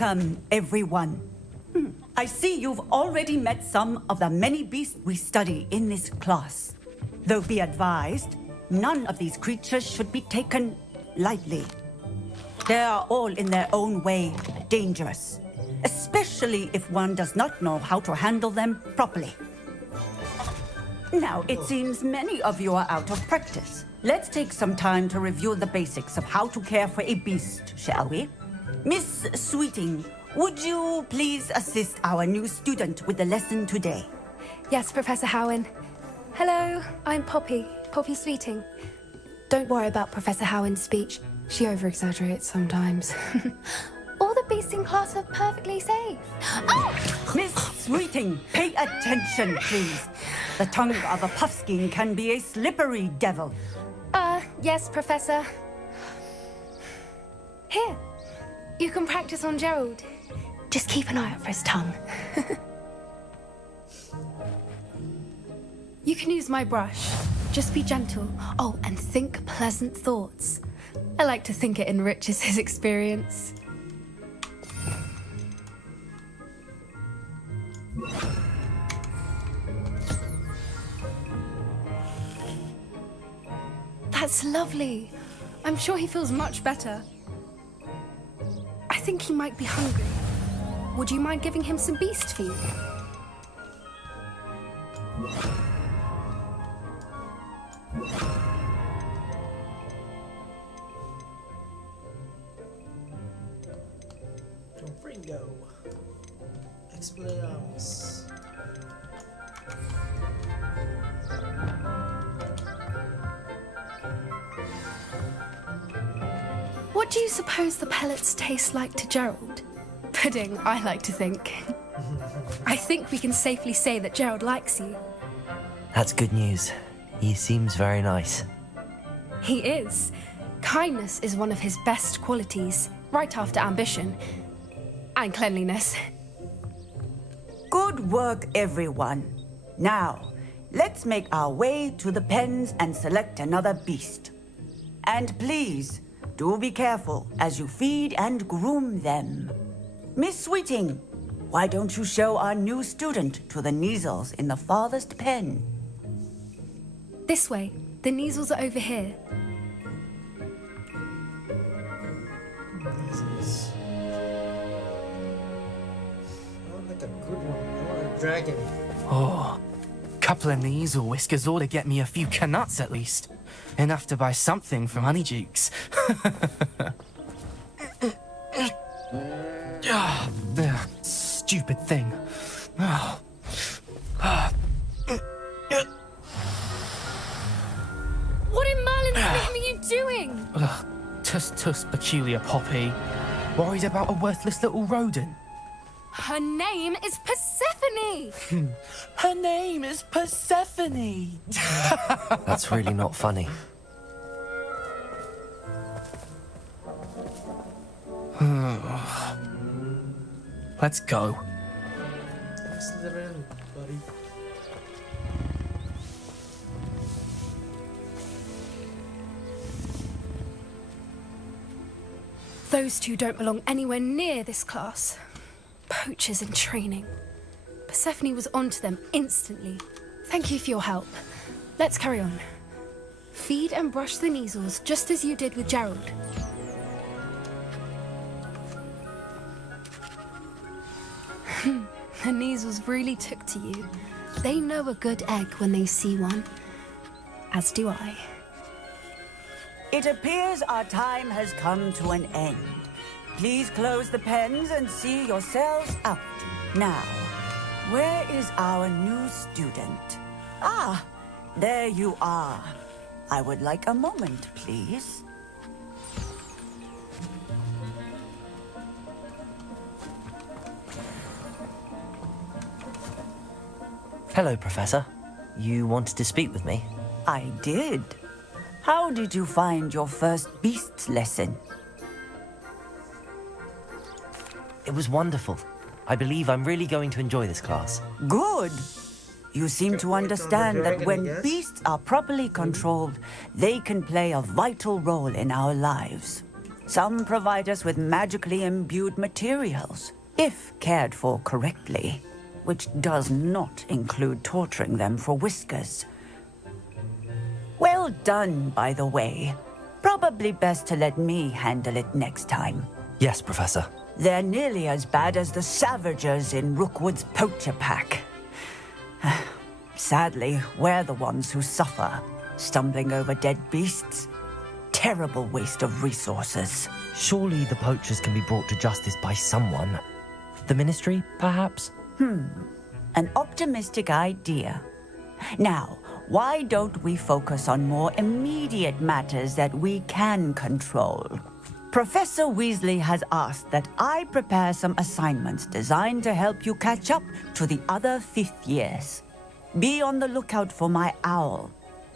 Welcome, everyone. I see you've already met some of the many beasts we study in this class. Though be advised, none of these creatures should be taken lightly. They are all in their own way dangerous, especially if one does not know how to handle them properly. Now, it seems many of you are out of practice. Let's take some time to review the basics of how to care for a beast, shall we? Miss Sweeting, would you please assist our new student with the lesson today? Yes, Professor Howen. Hello, I'm Poppy Sweeting. Don't worry about Professor Howen's speech. She over-exaggerates sometimes. All the beasts in class are perfectly safe. Oh! Miss Sweeting, pay attention, please. The tongue of a puffskein can be a slippery devil. Yes, Professor. Here, you can practice on Gerald. Just keep an eye out for his tongue. You can use my brush. Just be gentle. Oh, and think pleasant thoughts. I like to think it enriches his experience. That's lovely. I'm sure he feels much better. I think he might be hungry. Would you mind giving him some beast food? Ringo. Expelliarmus. What do you suppose the pellets taste like to Gerald? Pudding, I like to think. I think we can safely say that Gerald likes you. That's good news. He seems very nice. He is. Kindness is one of his best qualities, right after ambition. And cleanliness. Good work, everyone. Now, let's make our way to the pens and select another beast. And please, do be careful as you feed and groom them. Miss Sweeting, why don't you show our new student to the Neasels in the farthest pen? This way. The Neasels are over here. Neasels. I want like a good one. I want a dragon. Oh, couple of Neasel whiskers ought to get me a few canuts at least. Enough to buy something from Honeydukes. Stupid thing. What in Merlin's name are you doing? Tuss, peculiar Poppy. Worried about a worthless little rodent. Her name is Persephone! Her name is Persephone! That's really not funny. Let's go. Slytherin, buddy. Those two don't belong anywhere near this class. Poachers in training. Persephone was onto them instantly. Thank you for your help. Let's carry on. Feed and brush the Neasels just as you did with Gerald. The Neasels really took to you. They know a good egg when they see one. As do I. It appears our time has come to an end. Please close the pens and see yourselves out. Now, where is our new student? Ah, there you are. I would like a moment, please. Hello, Professor. You wanted to speak with me? I did. How did you find your first beasts lesson? It was wonderful. I believe I'm really going to enjoy this class. Good. You seem to understand that when beasts are properly controlled, they can play a vital role in our lives. Some provide us with magically imbued materials, if cared for correctly, which does not include torturing them for whiskers. Well done, by the way. Probably best to let me handle it next time. Yes, Professor. They're nearly as bad as the Savagers in Rookwood's poacher pack. Sadly, we're the ones who suffer, stumbling over dead beasts. Terrible waste of resources. Surely the poachers can be brought to justice by someone. The Ministry, perhaps? An optimistic idea. Now, why don't we focus on more immediate matters that we can control? Professor Weasley has asked that I prepare some assignments designed to help you catch up to the other fifth years. Be on the lookout for my owl.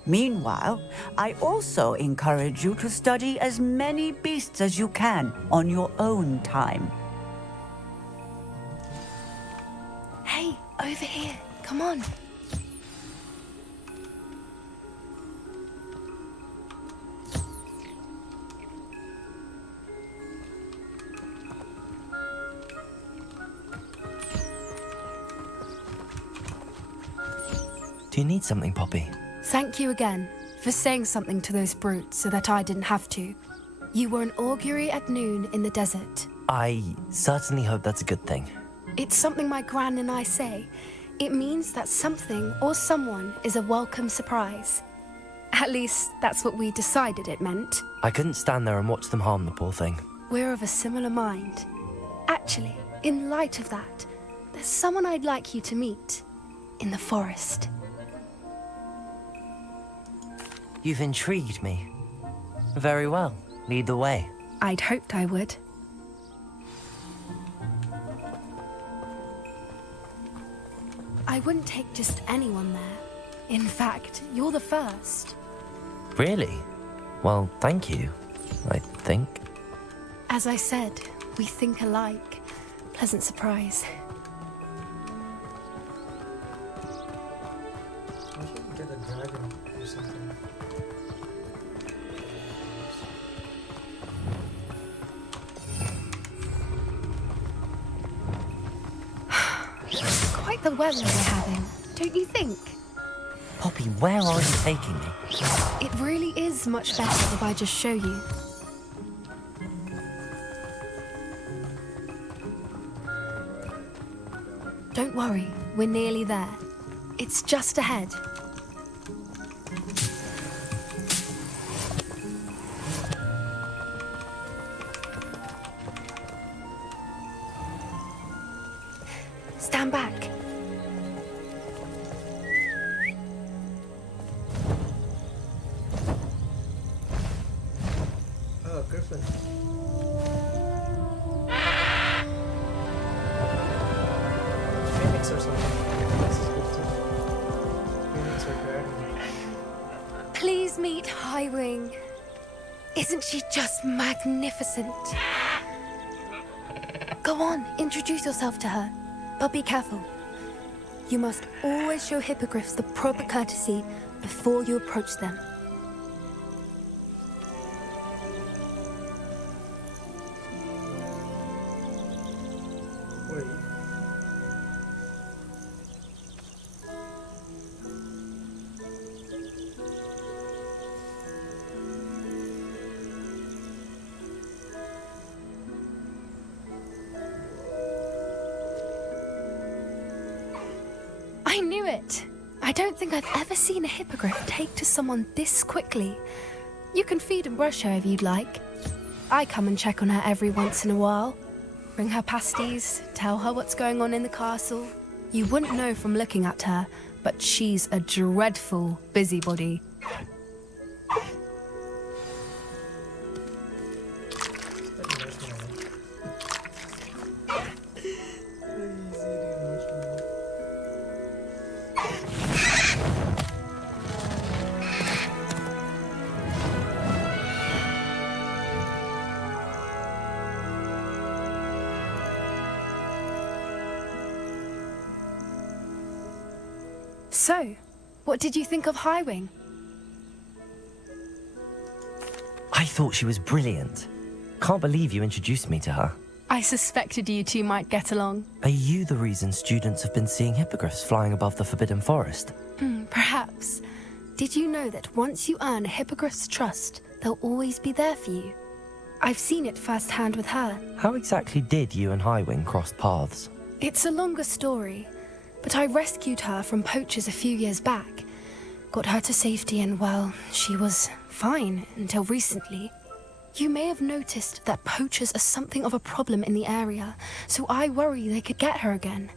Meanwhile, I also encourage you to study as many beasts as you can on your own time. Hey, over here. Come on. Do you need something, Poppy? Thank you again for saying something to those brutes so that I didn't have to. You were an augury at noon in the desert. I certainly hope that's a good thing. It's something my gran and I say. It means that something or someone is a welcome surprise. At least, that's what we decided it meant. I couldn't stand there and watch them harm the poor thing. We're of a similar mind. Actually, in light of that, there's someone I'd like you to meet. In the forest. You've intrigued me. Very well. Lead the way. I'd hoped I would. I wouldn't take just anyone there. In fact, you're the first. Really? Well, thank you, I think. As I said, we think alike. Pleasant surprise. I should get a dragon or something. Quite the weather we're having, don't you think? Poppy, where are you taking me? It really is much better if I just show you. Don't worry, we're nearly there. It's just ahead. Stand back. Oh, Griffin. Phoenix or something. This is good too. Phoenix or dragon. Please meet Highwing. Isn't she just magnificent? Go on, introduce yourself to her. But be careful. You must always show hippogriffs the proper courtesy before you approach them. Wait. I knew it! I don't think I've ever seen a hippogriff take to someone this quickly. You can feed and brush her if you'd like. I come and check on her every once in a while. Bring her pasties, tell her what's going on in the castle. You wouldn't know from looking at her, but she's a dreadful busybody. So, what did you think of Highwing? I thought she was brilliant. Can't believe you introduced me to her. I suspected you two might get along. Are you the reason students have been seeing hippogriffs flying above the Forbidden Forest? Perhaps. Did you know that once you earn a hippogriff's trust, they'll always be there for you? I've seen it firsthand with her. How exactly did you and Highwing cross paths? It's a longer story, but I rescued her from poachers a few years back. Got her to safety and, well, she was fine until recently. You may have noticed that poachers are something of a problem in the area, so I worry they could get her again.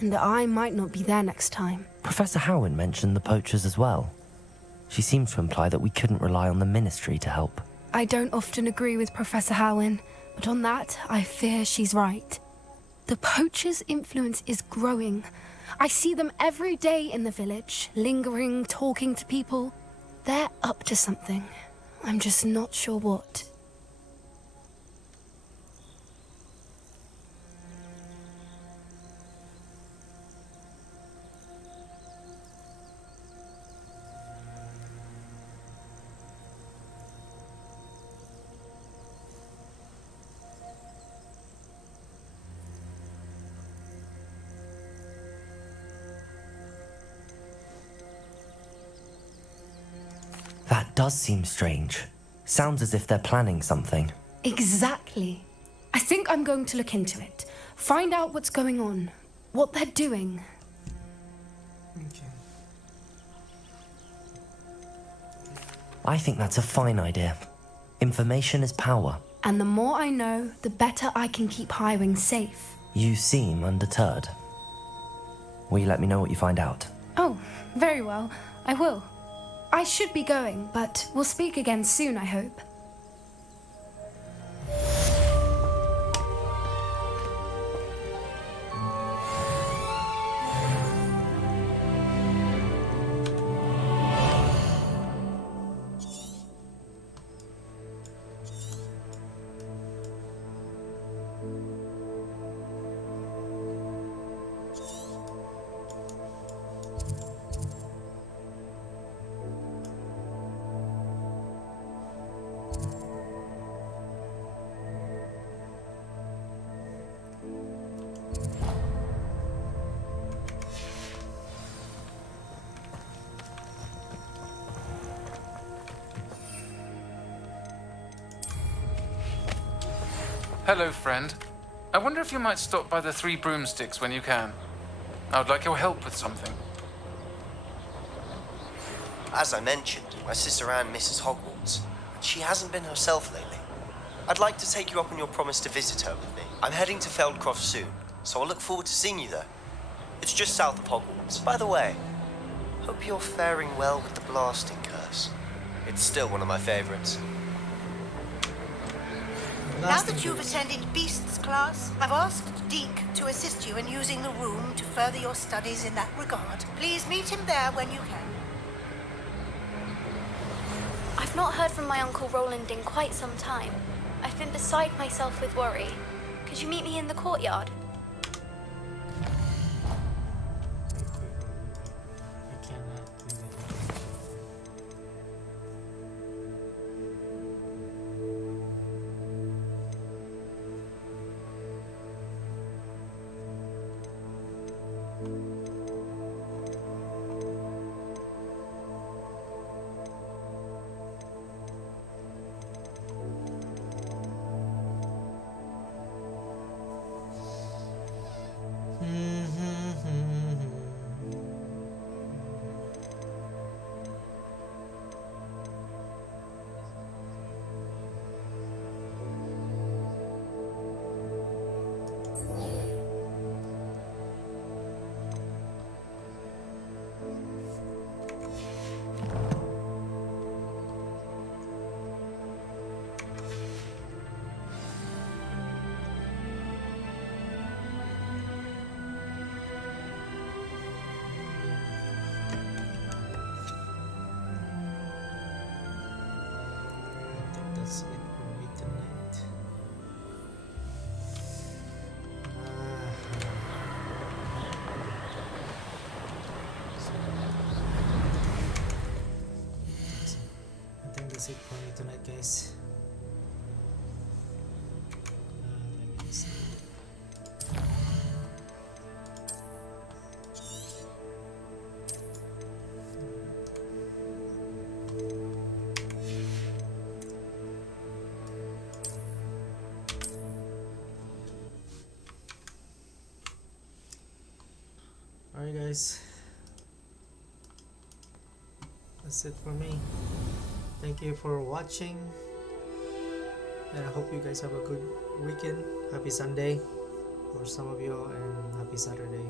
And I might not be there next time. Professor Howin mentioned the poachers as well. She seemed to imply that we couldn't rely on the Ministry to help. I don't often agree with Professor Howin, but on that, I fear she's right. The poachers' influence is growing. I see them every day in the village, lingering, talking to people. They're up to something. I'm just not sure what. That does seem strange. Sounds as if they're planning something. Exactly. I think I'm going to look into it. Find out what's going on. What they're doing. Okay. I think that's a fine idea. Information is power. And the more I know, the better I can keep Highwing safe. You seem undeterred. Will you let me know what you find out? Oh, very well. I will. I should be going, but we'll speak again soon, I hope. Hello, friend. I wonder if you might stop by the Three Broomsticks when you can. I would like your help with something. As I mentioned, my sister Anne misses Hogwarts, and she hasn't been herself lately. I'd like to take you up on your promise to visit her with me. I'm heading to Feldcroft soon, so I'll look forward to seeing you there. It's just south of Hogwarts. By the way, hope you're faring well with the blasting curse. It's still one of my favorites. Now that you've attended Beasts class, I've asked Deke to assist you in using the room to further your studies in that regard. Please meet him there when you can. I've not heard from my Uncle Roland in quite some time. I've been beside myself with worry. Could you meet me in the courtyard? That's it for me tonight. I think that's it for me tonight, guys. guys, that's it for me. Thank you for watching, and I hope you guys have a good weekend. Happy Sunday for some of you, and happy Saturday.